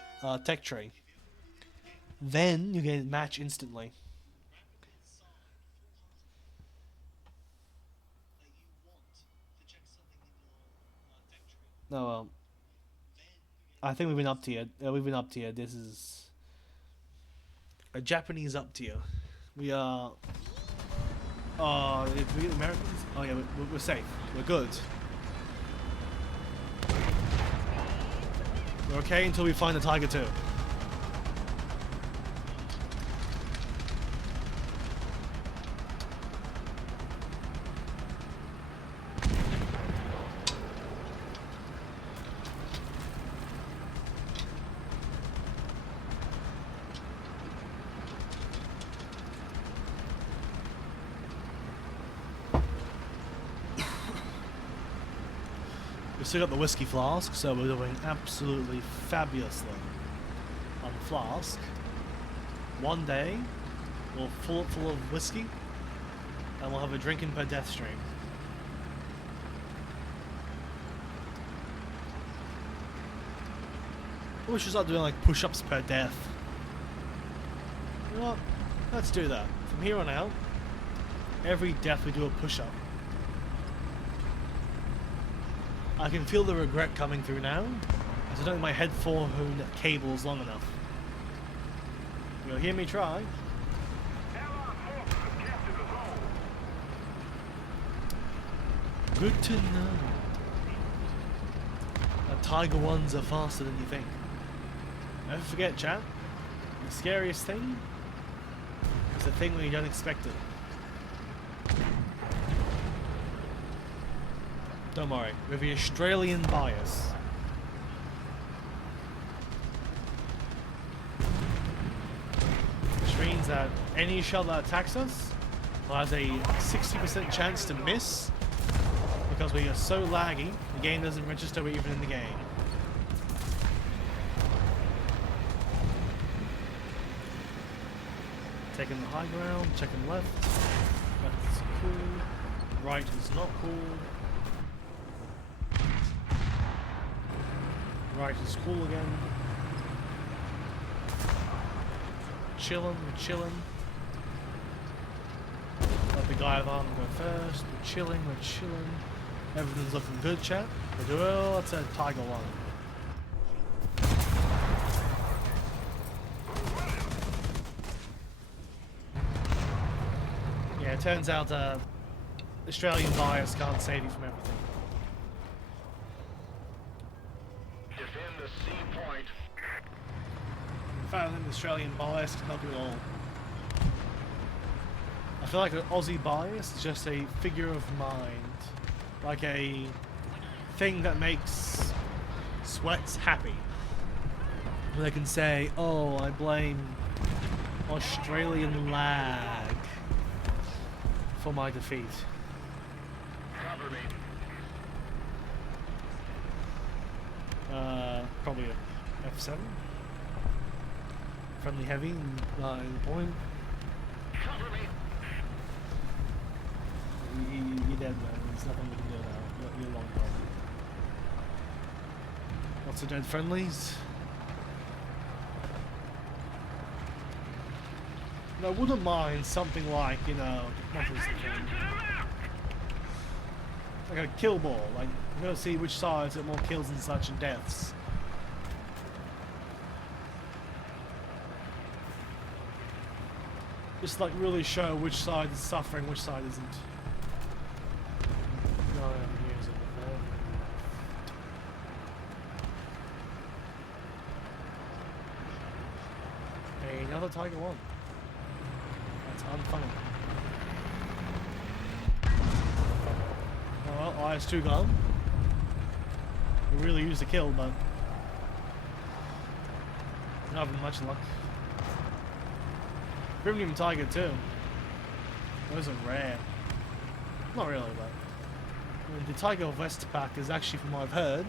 tech tree. Then you get a match instantly. No, well, I think we've been up tier. We've been up tier. This is a Japanese up tier. We are. If we get Americans, oh yeah, we're safe. We're good. We're okay until we find the Tiger 2. We've still got the whiskey flask, so we're doing absolutely fabulously on the flask. One day, we'll fill it full of whiskey, and we'll have a drinking per death stream. We should start doing like push-ups per death. You know what? Let's do that. From here on out, every death we do a push-up. I can feel the regret coming through now, as I don't think my headphone cable is long enough. You'll hear me try. Good to know. That Tiger 1s are faster than you think. Never forget, chat, the scariest thing is the thing when you don't expect it. Don't worry, with the Australian bias. Which means that any shell that attacks us has a 60% chance to miss, because we are so laggy, the game doesn't register we're even in the game. Taking the high ground, checking left. Left is cool. Right is not cool. Right is cool again. Chilling, we're chilling. Let the guy of arm go first. We're chilling, we're chilling. Everything's looking good, chat. We're doing, oh, that's a Tiger 1. Yeah, it turns out Australian bias can't save you from everything. In fact, I think the Australian bias can help you all. I feel like an Aussie bias is just a figure of mind. Like a thing that makes sweats happy. Where they can say, oh, I blame Australian lag for my defeat. Cover me. Probably a F7. Friendly heavy in the point. Cover me. You're dead, man. There's nothing we can do now. You're long gone. Lots of dead friendlies. I wouldn't mind something like, you know, what is the thing? Like a kill ball. Like, I'm gonna see which side's got more kills and such and deaths. Just like really show which side is suffering, which side isn't. No, I'm using it there. Another Tiger 1. That's unfunny. Oh well, IS-2 gone. We really used the kill, but not having much luck. Premium Tiger 2. Those are rare. Not really, but I mean, the Tiger Vest pack is actually, from what I've heard,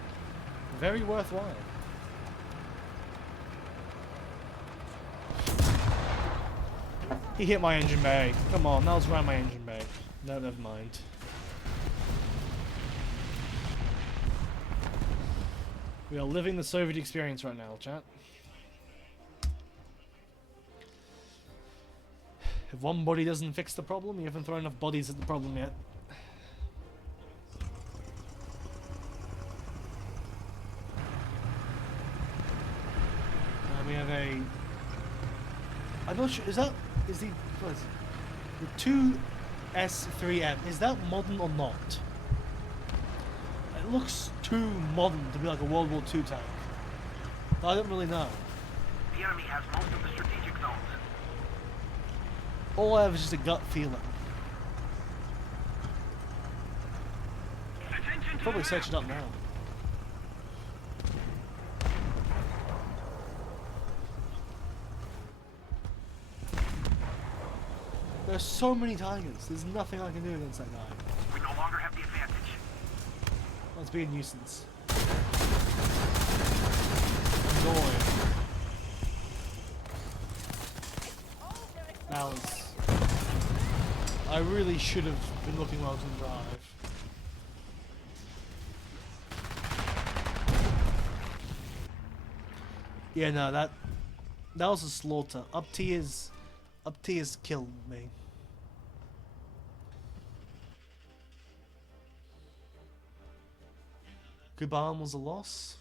very worthwhile. He hit my engine bay. Come on, that was around my engine bay. No, never mind. We are living the Soviet experience right now, chat. If one body doesn't fix the problem, you haven't thrown enough bodies at the problem yet. I'm not sure. Is the what is it? The 2S3M? Is that modern or not? It looks too modern to be like a World War II tank. I don't really know. The enemy has most of the strategic zones. All I have is just a gut feeling. Attention to Probably the search it map. up now. There's so many tigers. There's nothing I can do against that guy. We no longer have the advantage. Let's be a nuisance. Annoying. That was... I really should have been looking while I was on drive. Yeah, no, that was a slaughter. Up tiers killed me. Kuban was a loss.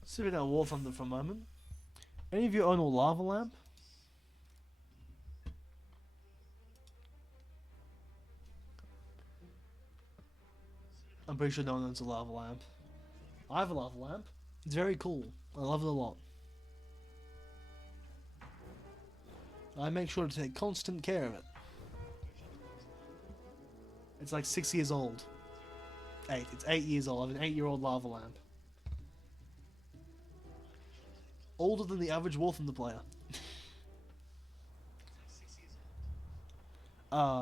Let's look at War Thunder for a moment. Any of you own a lava lamp? I'm pretty sure no one owns a lava lamp. I have a lava lamp. It's very cool. I love it a lot. I make sure to take constant care of it. It's like 6 years old. It's 8 years old. I have an 8-year-old lava lamp. Older than the average War Thunder player.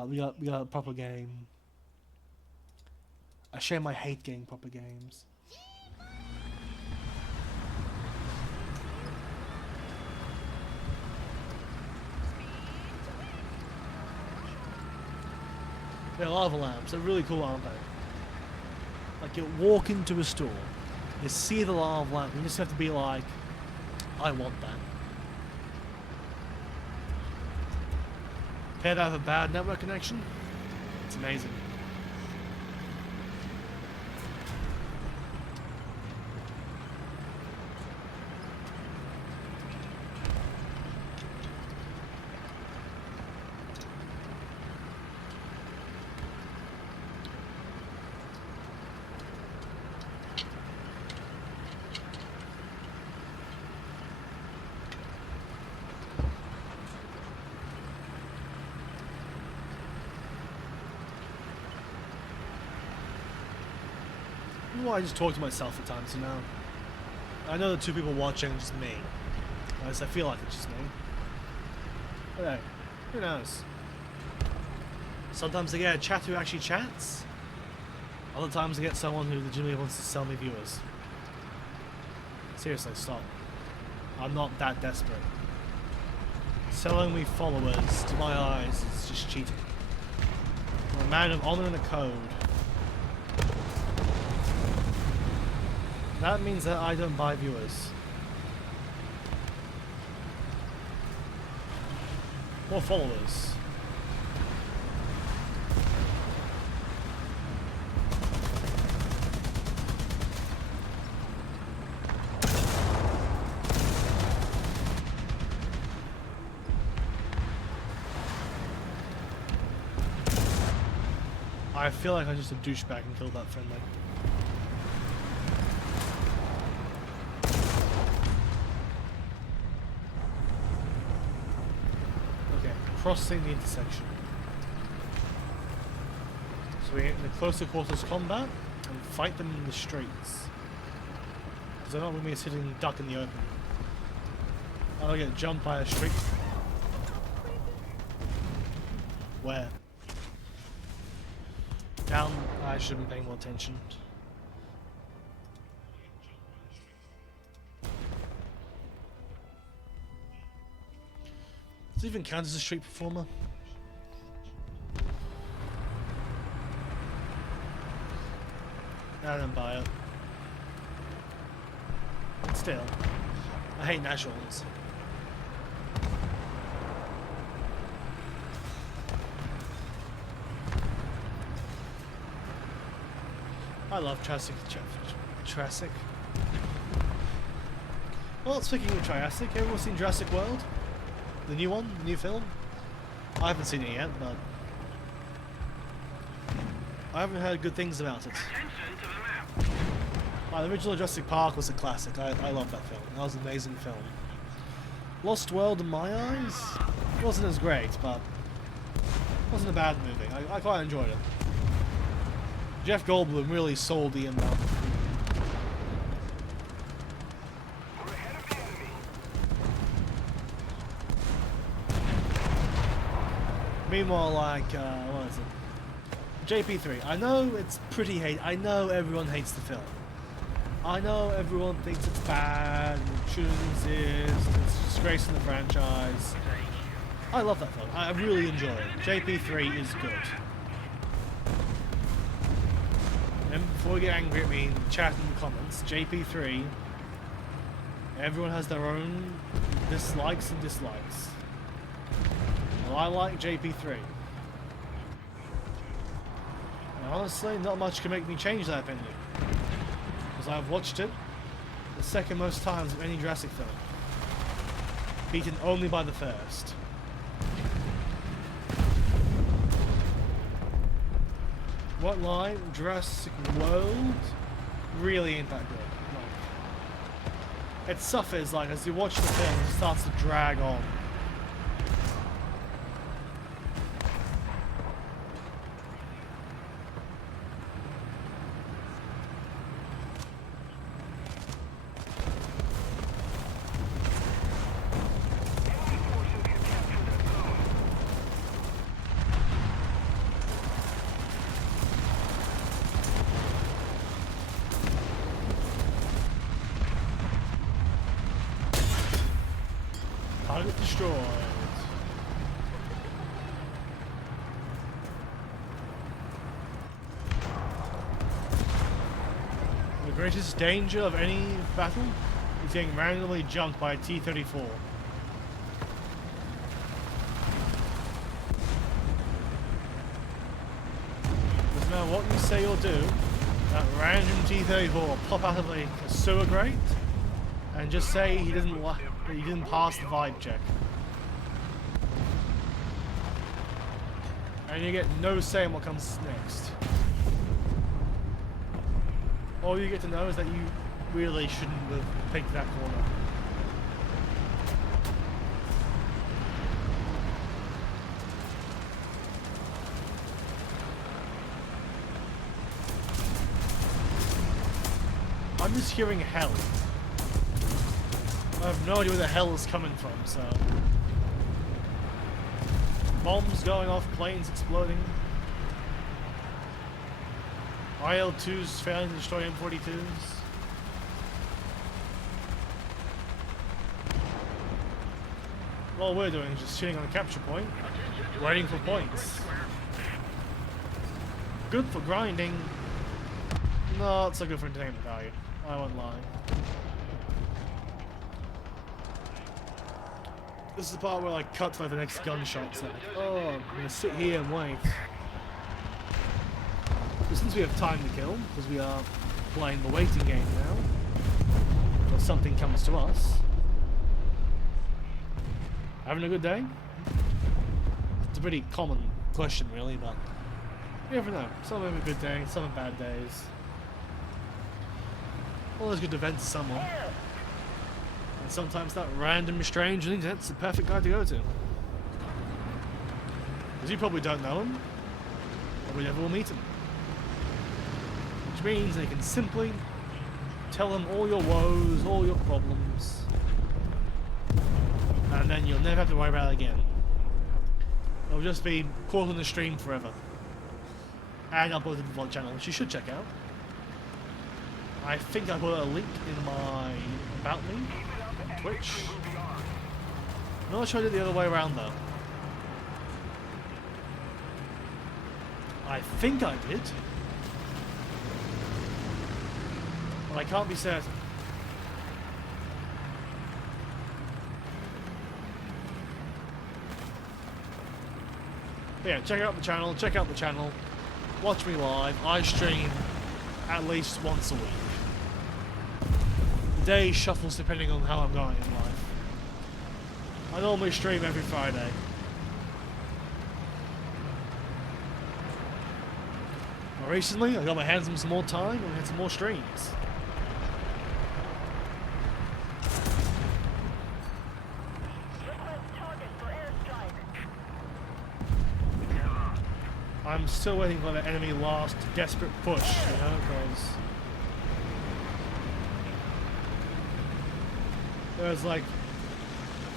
We got a proper game. I shame I hate getting proper games. They're lava lamps. They're really cool, aren't they? Like, you walk into a store, you see the lava lamp, you just have to be like, I want that. Pair that with a bad network connection, it's amazing. Well, I just talk to myself at times, you know. I know the two people watching are just me. At least I feel like it's just me. But hey, who knows? Sometimes I get a chat who actually chats. Other times I get someone who legitimately wants to sell me viewers. Seriously, stop. I'm not that desperate. Selling me followers, to my eyes, is just cheating. I'm a man of honor and a code. That means that I don't buy viewers. Or followers. I feel like I just a douchebag and killed that friendly. Crossing the intersection. So we get into closer quarters combat and fight them in the streets. Because they're not going to be sitting duck in the open. I'll get jumped by a street. Where? Down. I should have been paying more attention. Does it even count as a street performer? I don't buy it. But still, I hate nationals. I love Jurassic. Well, speaking of Triassic, everyone seen Jurassic World? The new one? The new film? I haven't seen it yet, but I haven't heard good things about it. Attention to the map. The original Jurassic Park was a classic. I love that film. That was an amazing film. Lost World, in my eyes, wasn't as great, but wasn't a bad movie. I quite enjoyed it. Jeff Goldblum really sold the inbound. We're ahead of the enemy. Meanwhile, like, what is it? JP3. I know it's pretty hate. I know everyone hates the film. I know everyone thinks it's bad, it shouldn't exist, it's disgracing the franchise. I love that film. I really enjoy it. JP3 is good. And before you get angry at me in chat and comments, JP3, everyone has their own dislikes and dislikes. Well, I like JP3. And honestly, not much can make me change that opinion. Because I've watched it the second most times of any Jurassic film. Beaten only by the first. What line? Jurassic World really ain't that good. Like, it suffers, like, as you watch the film, it starts to drag on. Enemy forces have captured that zone. Target destroyed. The greatest danger of any battle is getting randomly jumped by a T-34. Doesn't matter what you say or do, that random T-34 will pop out of a sewer grate and just say he didn't pass the vibe check. And you get no say in what comes next. All you get to know is that you really shouldn't have picked that corner. I'm just hearing hell. I have no idea where the hell is coming from, so... Bombs going off, planes exploding. IL-2s failing to destroy M42s. All we're doing is just sitting on a capture point, waiting for points. Good for grinding, not so good for entertainment value, I won't lie. This is the part where I cut for the next gunshots. Like, oh, I'm gonna sit here and wait. But since we have time to kill, because we are playing the waiting game now, or something comes to us. Having a good day? It's a pretty common question, really, but you never know. Some have a good day, some have bad days. Always good to vent to someone. And sometimes that random strange on the internet's the perfect guy to go to. Because you probably don't know him, or we never will meet him. Which means they can simply tell him all your woes, all your problems, and then you'll never have to worry about it again. It'll just be caught on the stream forever. And uploaded to the Vod channel, which you should check out. I think I put a link in my About Me on Twitch. I'm not sure I did the other way around though. I think I did. But I can't be certain. But yeah, check out the channel, watch me live. I stream at least once a week. day shuffles depending on how I'm going in life. I normally stream every Friday. Well, recently, I got my hands on some more time and had some more streams. I'm still waiting for the enemy last desperate push, you know, because there's like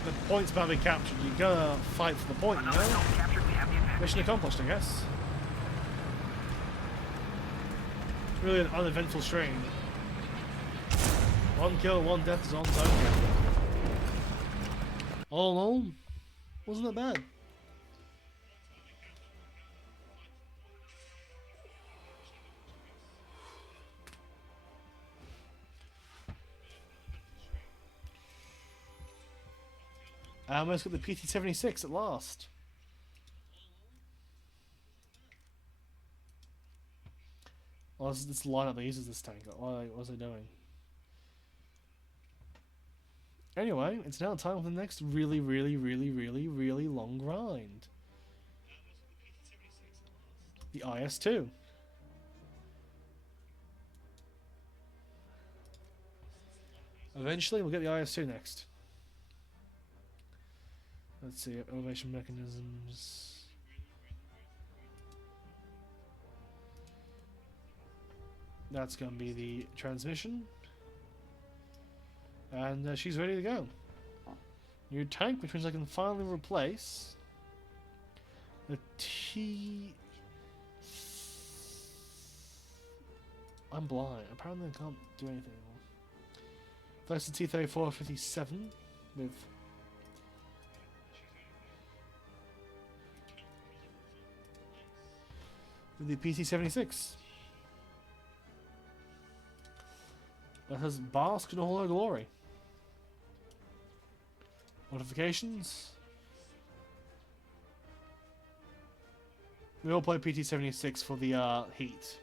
the point's about to be captured. You gotta fight for the point, you know. Mission accomplished, I guess. It's really an uneventful stream. 1 kill, 1 death is on zone. All in all, wasn't that bad. I almost got the PT-76 at last. Well, this is the lineup that uses this tank. What was I doing? Anyway, it's now time for the next really long grind. The IS-2. Eventually, we'll get the IS-2 next. Let's see, elevation mechanisms. That's going to be the transmission. And she's ready to go. New tank, which means I can finally replace the I'm blind. Apparently I can't do anything anymore. That's the T-34-57 with the PT-76. That has basked in all her glory. Modifications. We all play PT-76 for the heat.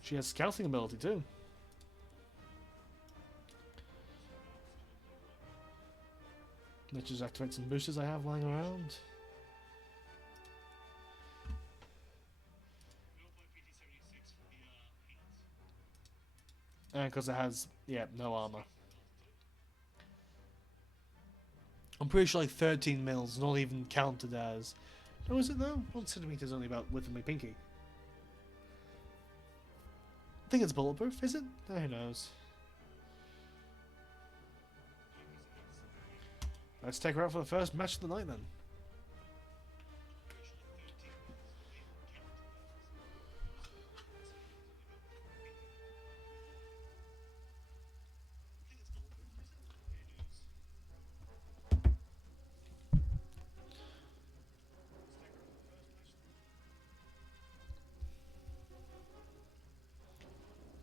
She has scouting ability too. Let's just activate some boosters I have lying around. And because it has, yeah, no armor. I'm pretty sure like 13 mils, not even counted as. Oh, is it though? 1 centimeter's only about width of my pinky. I think it's bulletproof, is it? Who knows? Let's take her out for the first match of the night then.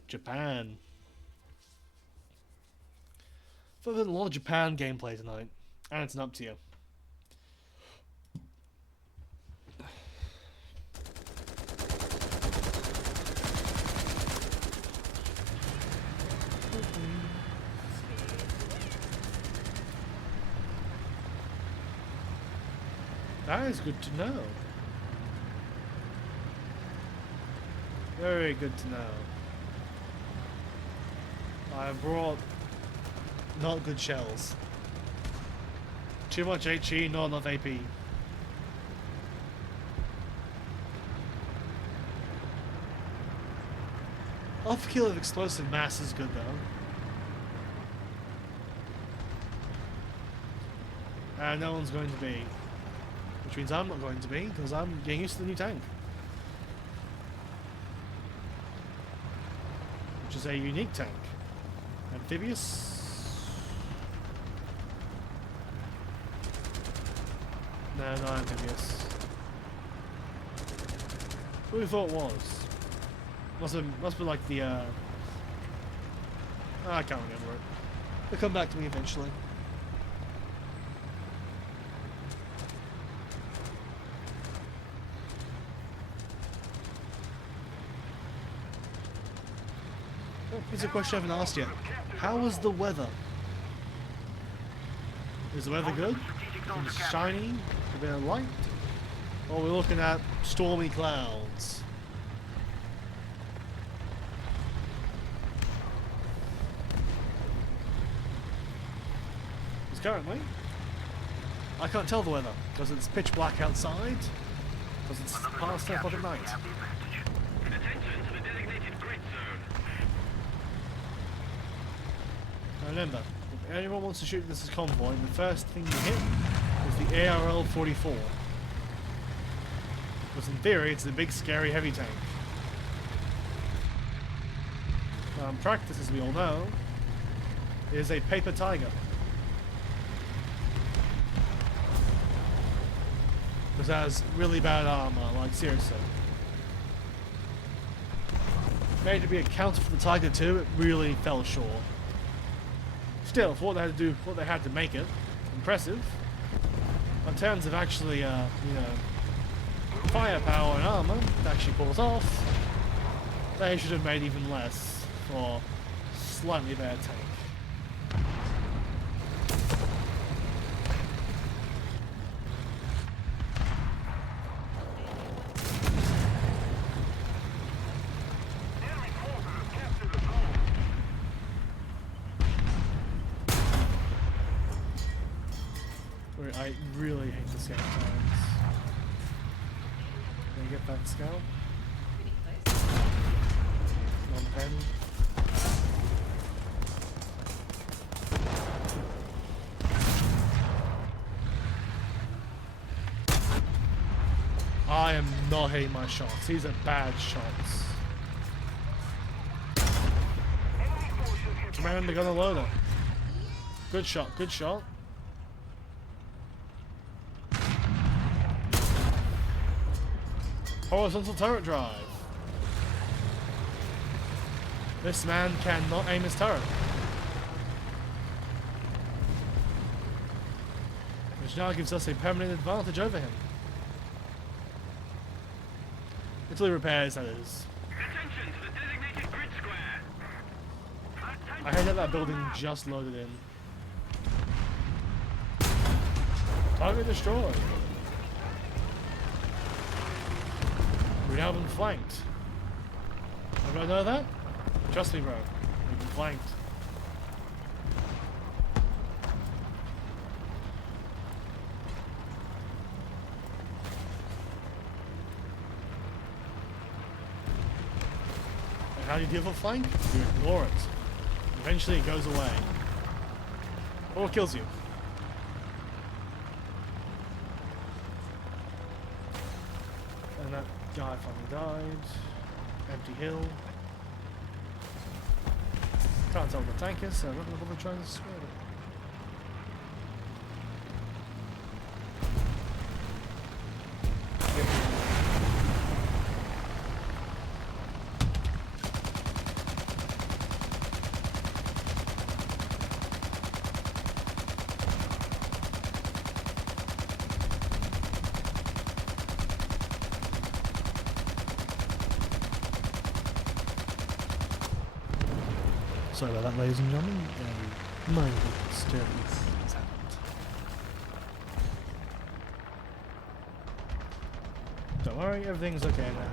Japan. So there's a lot of Japan gameplay tonight, and it's up to you. That is good to know. Very good to know. I brought not good shells. Too much HE, not enough AP. Off kill of explosive mass is good though. And no one's going to be. Which means I'm not going to be, because I'm getting used to the new tank. Which is a unique tank. Amphibious? No, not amphibious. Who thought it was? Must be like the I can't remember it. They'll come back to me eventually. Oh, here's a question I haven't asked yet. How was the weather? Is the weather good? It's shiny, a bit of light? Or we're looking at stormy clouds? Because currently, I can't tell the weather because it's pitch black outside, because it's past 10 o'clock at night. Attention to the designated grid zone. Now remember, if anyone wants to shoot this as convoy, the first thing you hit is the ARL-44. Because in theory, it's the big scary heavy tank. Now in practice, as we all know, is a paper tiger. This has really bad armor, like seriously. Made to be a counter for the Tiger 2, it really fell short. Still, for what they had to do, what they had to make it, impressive. In terms of actually, you know, firepower and armor, it actually pulls off. They should have made even less for slightly better tank. I really hate the scout times. Can I get that scout? Non-pen. I am not hitting my shots. These are bad shots. Command the gunner loader. Good shot, good shot. Horizontal turret drive. This man cannot aim his turret. Which now gives us a permanent advantage over him. Until he repairs, that is. Attention to the designated grid square. I hate that building just loaded in. Target destroyed. We've now been flanked. Everybody know that? Trust me, bro. We've been flanked. And how do you deal with a flank? You ignore it. Eventually it goes away. Or it kills you. And that guy finally died. Empty hill. Can't tell what the tank is, so I'm not going to bother trying to square it. Sorry about that, ladies and gentlemen. Minor disturbance has happened. Don't worry, everything's okay now.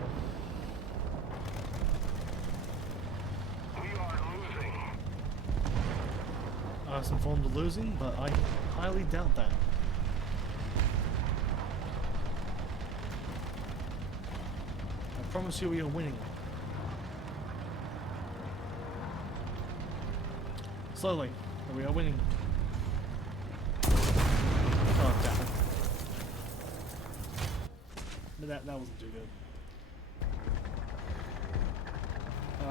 We are losing. I have some form of losing, but I highly doubt that. I promise you we are winning. Slowly, but we are winning. Oh, damn it. But that wasn't too good.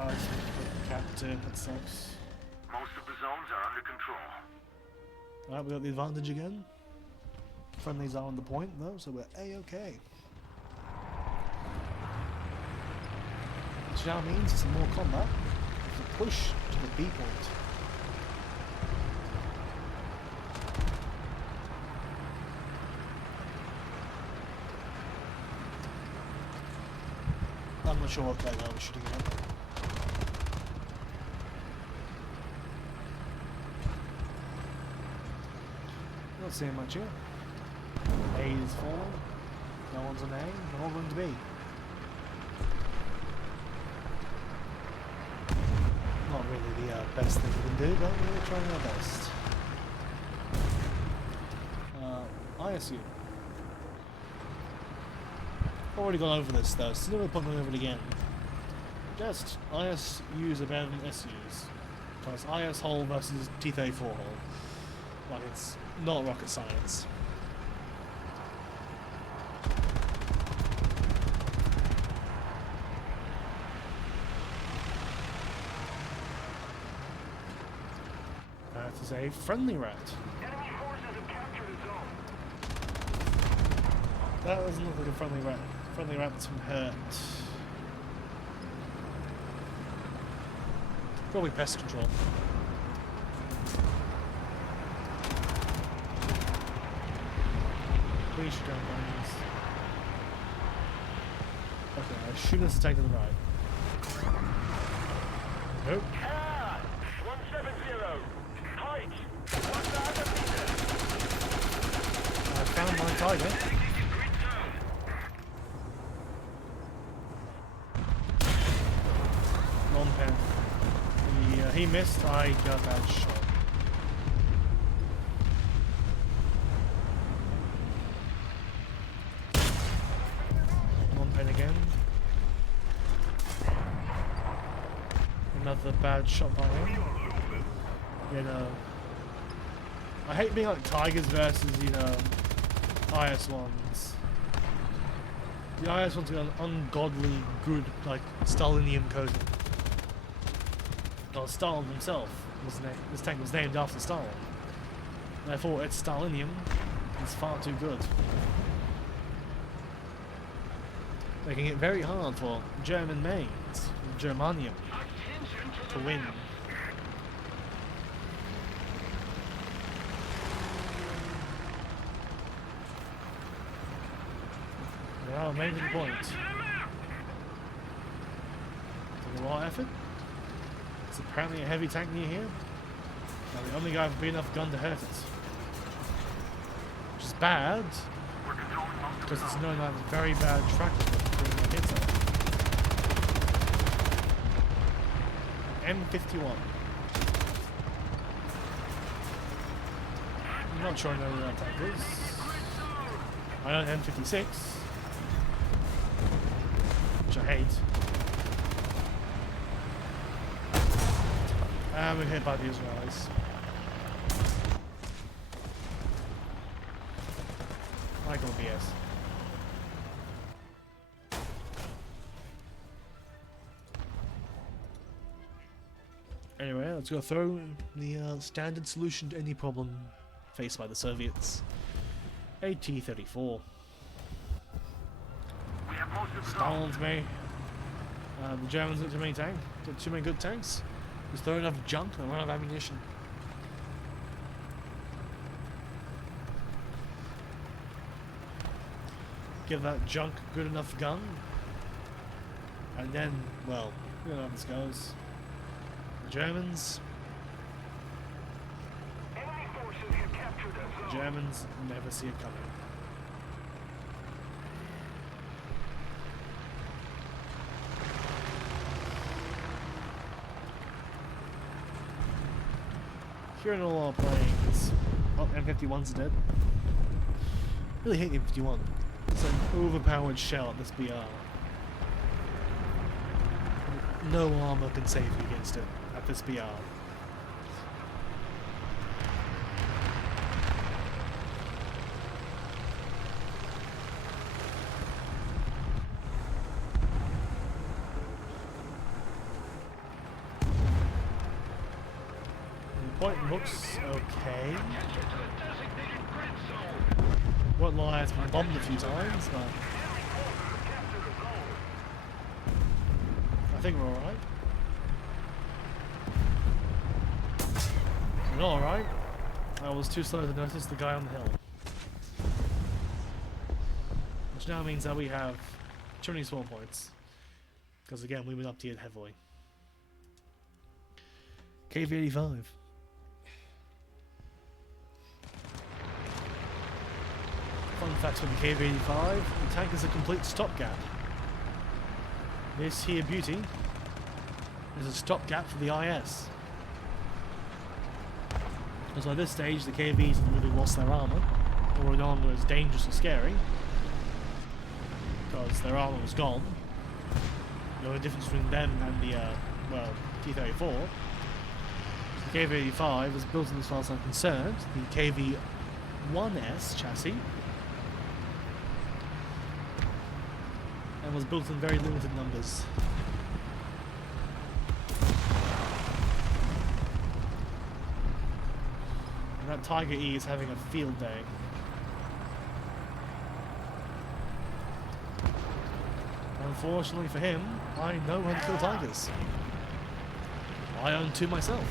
Just captain, that sucks. Most of the zones are under control. Alright, we got the advantage again. Friendlies are on the point though, so we're A-okay. Which now means it's more combat. It's a push to the B point. I'm not sure what plane I was shooting at. Not seeing much here. A is falling. No one's on A. They're all going to B. Not really the best thing we can do, but we're trying our best. ISU. Already gone over this though, so no point going over it again. Just ISUs are better than SUs. Because IS hole versus T34 hole. Like, it's not rocket science. That is a friendly rat. Enemy forces have captured a zone. That doesn't look like a friendly rat. Friendly rat that's been hurt. Probably pest control. We should go on these. Okay, I assume this is taking the right. Nope. 170. Height. 1,000 meters. I found my tiger. Non-pen. He missed, I got that shot. Non-pen again. Another bad shot by him. You know, I hate being like Tigers versus, you know, IS ones. The IS ones got an ungodly good, like, Stalinium coating. Well, Stalin himself was this tank was named after Stalin. Therefore, its Stalinium is far too good. Making it very hard for German mains, Germanium, to win. Now, making the point. Taking a lot of effort. It's apparently a heavy tank near here. Now the only guy with a big enough gun to hurt it. Which is bad, because it's known to have a very bad track record during the hits. M51. I'm not sure I know where that tank is. I know M56, which I hate. And we're hit by the Israelis. Michael BS. Anyway, let's go through the standard solution to any problem faced by the Soviets. AT-34. Stalin's me. The Germans got too many tanks. Got too many good tanks. Just throw enough junk and run out of ammunition. Give that junk a good enough gun. And then, well, you know how this goes. The Germans. Enemy forces have captured a zone. Germans never see it coming. Here in all our planes. Oh, M51's dead. Really hate the M51. It's an overpowered shell at this BR. No armor can save you against it at this BR. Point looks okay. What lie has been bombed a few times, but I think we're alright. We're not alright. I was too slow to notice the guy on the hill. Which now means that we have too many spawn points. Because again, we went up tiered heavily. KV-85. facts with the KV-85, the tank is a complete stopgap. This here beauty is a stopgap for the IS. Because by this stage the KVs have really lost their armour, or no longer as dangerous or scary, because their armour was gone. The only difference between them and the, well, T-34, the KV-85 was built in as far as I'm concerned, the KV-1S chassis, and was built in very limited numbers. And that Tiger E is having a field day. Unfortunately for him, I know how to kill tigers. I own 2 myself.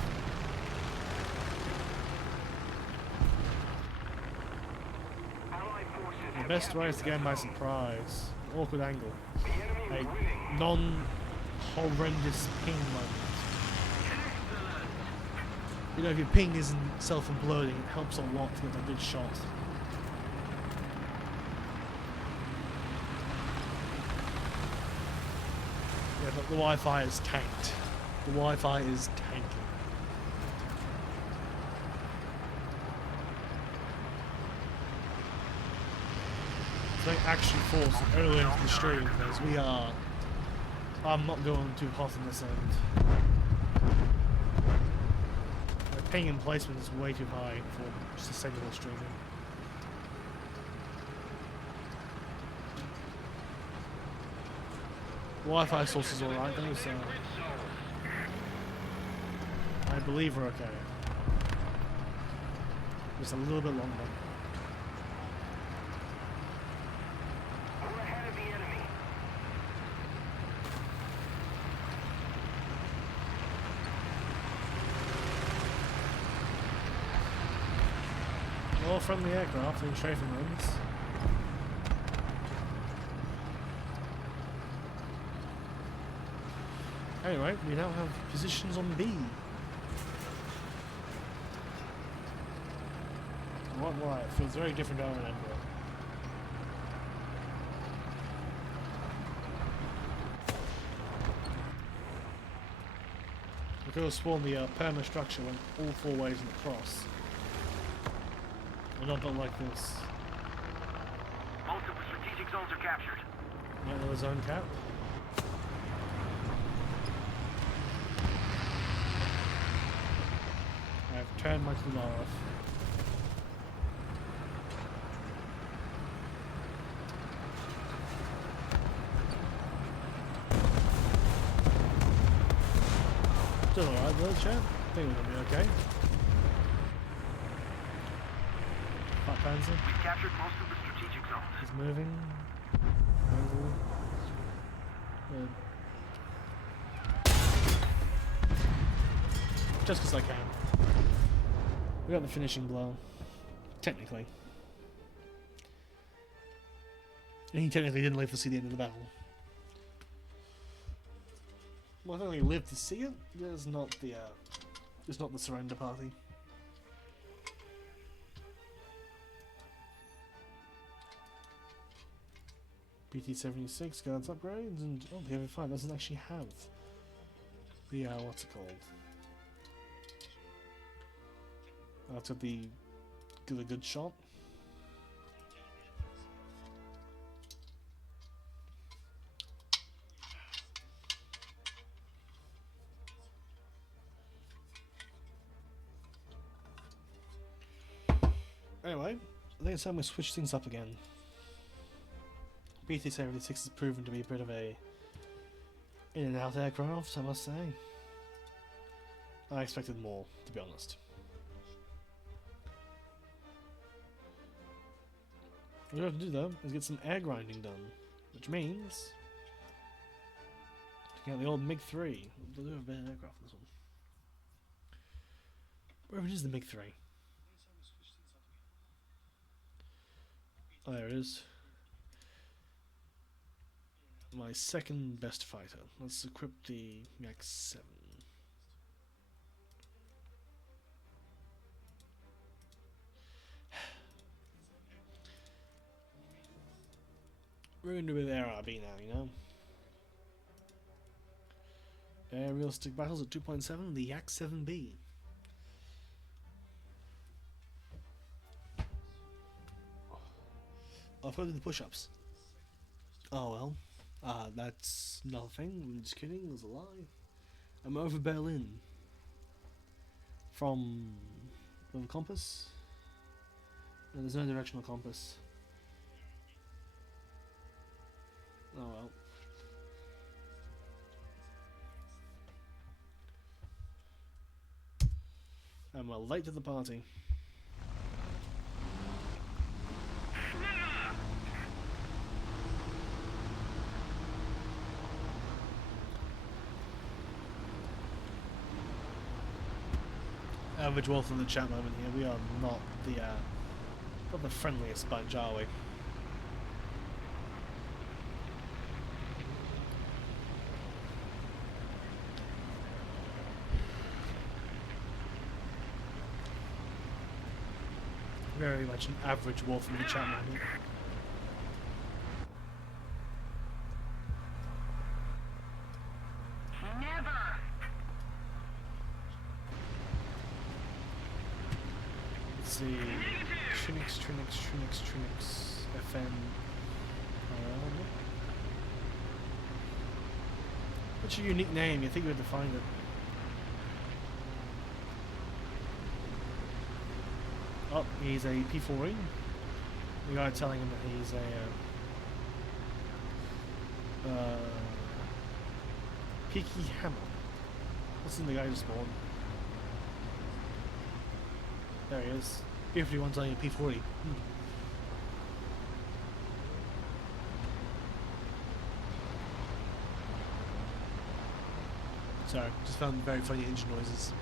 The best way is to get him by surprise. An awkward angle. A non-horrendous ping moment. You know, if your ping isn't self-imploding, it helps a lot to get a good shot. Yeah, but the Wi-Fi is tanked. The Wi-Fi is tanking. So they actually forced early into the stream because we are... I'm not going too hot on this end. The ping and placement is way too high for sustainable streaming. Wi-Fi source is alright though, so I believe we're okay. Just a little bit longer. We're ahead of the enemy. More friendly aircraft in strafing runs. Anyway, we now have positions on B. Why? It feels very different going in Emperor. We could have sworn the perma structure went all 4 ways in the cross. And not built like this. Most of the strategic zones are captured. Right, another zone cap. I've turned my Kumar off. Still alright though, chat. I think we're gonna be okay. Fat Panzer. We've captured most of the strategic zones. He's moving. Just because I can. We got the finishing blow. Technically. And he technically didn't live to see the end of the battle. Well, I think he lived to see it. There's not the surrender party. PT-76 guards upgrades, and oh, the KV-5 doesn't actually have the what's it called? That's got the good shot. Anyway, I think it's time we switch things up again. PT-76 has proven to be a bit of a in and out aircraft, I must say. I expected more, to be honest. What we have to do though is get some air grinding done, which means taking out the old MiG-3. We'll do a better aircraft this one. Wherever it is, the MiG-3. Oh, there it is. My second best fighter. Let's equip the Max 7. We're going to do a bit of ARB now, you know? Aerial stick battles at 2.7, the Yak 7B. I've got to do the push-ups. Oh well. That's nothing. I'm just kidding, it was a lie. I'm over Berlin. From the compass. No, there's no directional compass. Oh well. And we're late to the party. Average wealth in the chat moment here. We are not the friendliest bunch, are we? Very much an average wolf in the chat moment. Never. Let's see. Trinix, FN. What's your unique name? You think we had to find it? Oh, he's a P4E. The guy telling him that he's a Peaky Hammer. What's in the guy who spawned? There he is. P51 telling you P40. Sorry, just found very funny engine noises.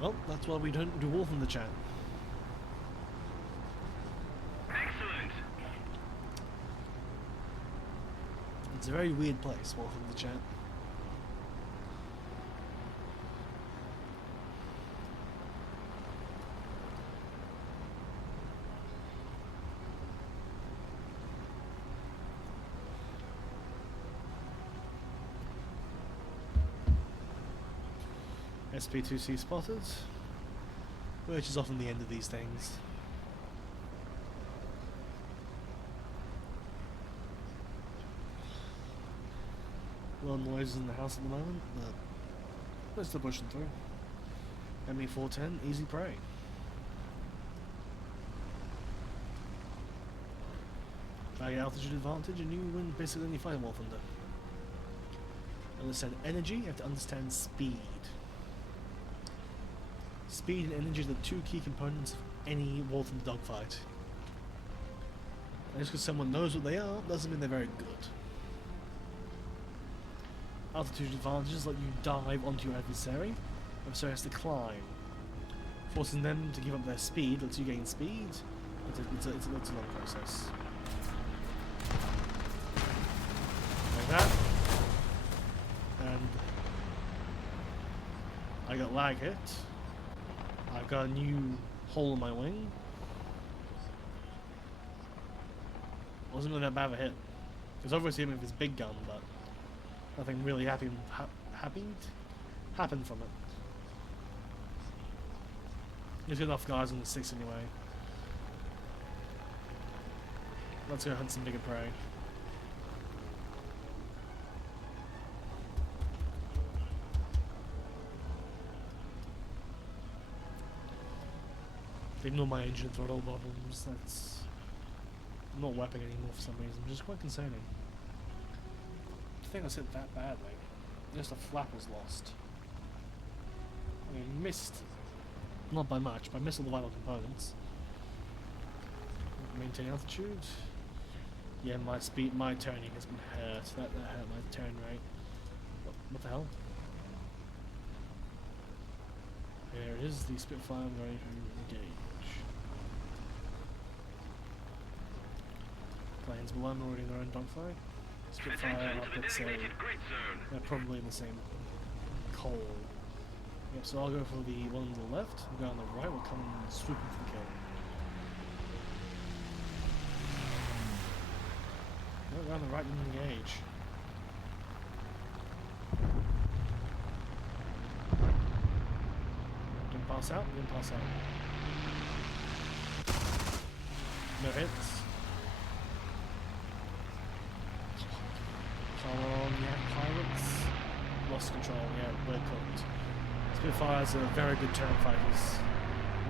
Well, that's why we don't do wolf in the chat. Excellent. It's a very weird place, wolf in the chat. SP2C spotted, which is often the end of these things. A lot of noises in the house at the moment, but we're still pushing through. ME410, easy prey. Value altitude advantage, and you win basically any fight in War Thunder. Understand energy, you have to understand speed. Speed and energy are the two key components of any War Thunder dogfight. And just because someone knows what they are, doesn't mean they're very good. Altitude advantages let you dive onto your adversary. Adversary has to climb. Forcing them to give up their speed lets you gain speed. It's a long process. Like that. And I got lag hit. I've got a new hole in my wing. Wasn't really that bad of a hit. It was obviously him with his big gun, but nothing really happened from it. There's enough guys on the 6 anyway. Let's go hunt some bigger prey. Ignore my engine throttle bottoms, that's... I'm not weaping anymore for some reason, which is quite concerning. I think I said that badly. Just a flap was lost. I mean, missed, not by much, but I missed all the vital components. Maintain altitude. Yeah, my turning has been hurt. That hurt my turn rate. What the hell? There it is, the Spitfire I'm going to engage. planes below them already in their own dogfight. Spitfire, let's say, they're probably in the same coal. Yep, so I'll go for the one on the left, the guy on the right will come and swoop in for the kill. No, the guy on the right didn't engage. Didn't pass out, didn't pass out. No hits. Come on, yeah, pirates. Lost control, yeah, we're cooked. Spitfires are very good turn fighters.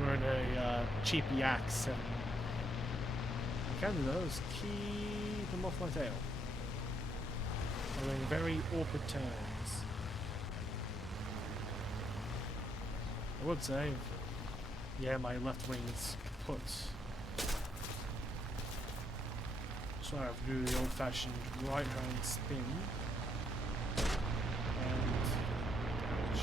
We're in a cheap Yak-7. What I can do though is keep them off my tail. I'm doing very awkward turns. I would say, yeah, my left wing is kaput. So I have to do the old-fashioned right-hand spin. And ouch.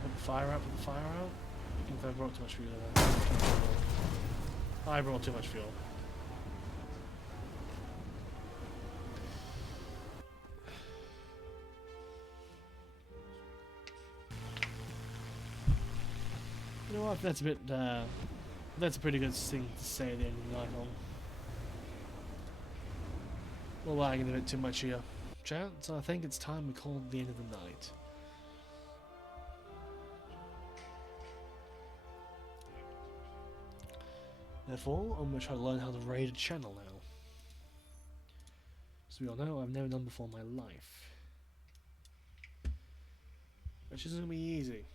Put the fire out, put the fire out. I think I brought too much fuel there. I brought too much fuel. You know what, that's a bit, that's a pretty good thing to say at the end of the night on. We're lagging a bit too much here, chat, so I think it's time we call it the end of the night. Therefore, I'm going to try to learn how to raid a channel now. As we all know, I've never done before in my life. Which isn't going to be easy.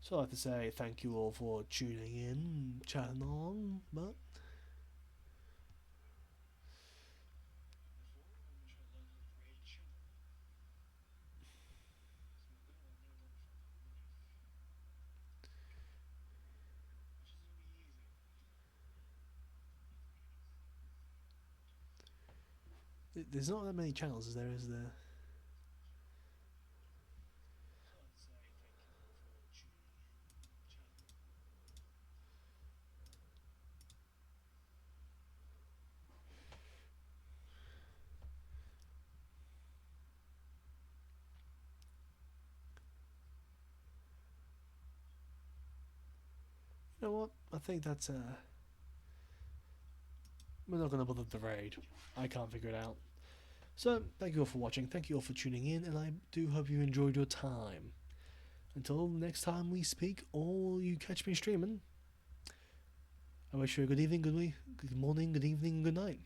So I have to say thank you all for tuning in, chatting along, but there's not that many channels, is there? You know what? I think that's we're not going to bother the raid. I can't figure it out. So, thank you all for watching, thank you all for tuning in, and I do hope you enjoyed your time. Until next time we speak, or you catch me streaming, I wish you a good evening, good morning, good evening, good night.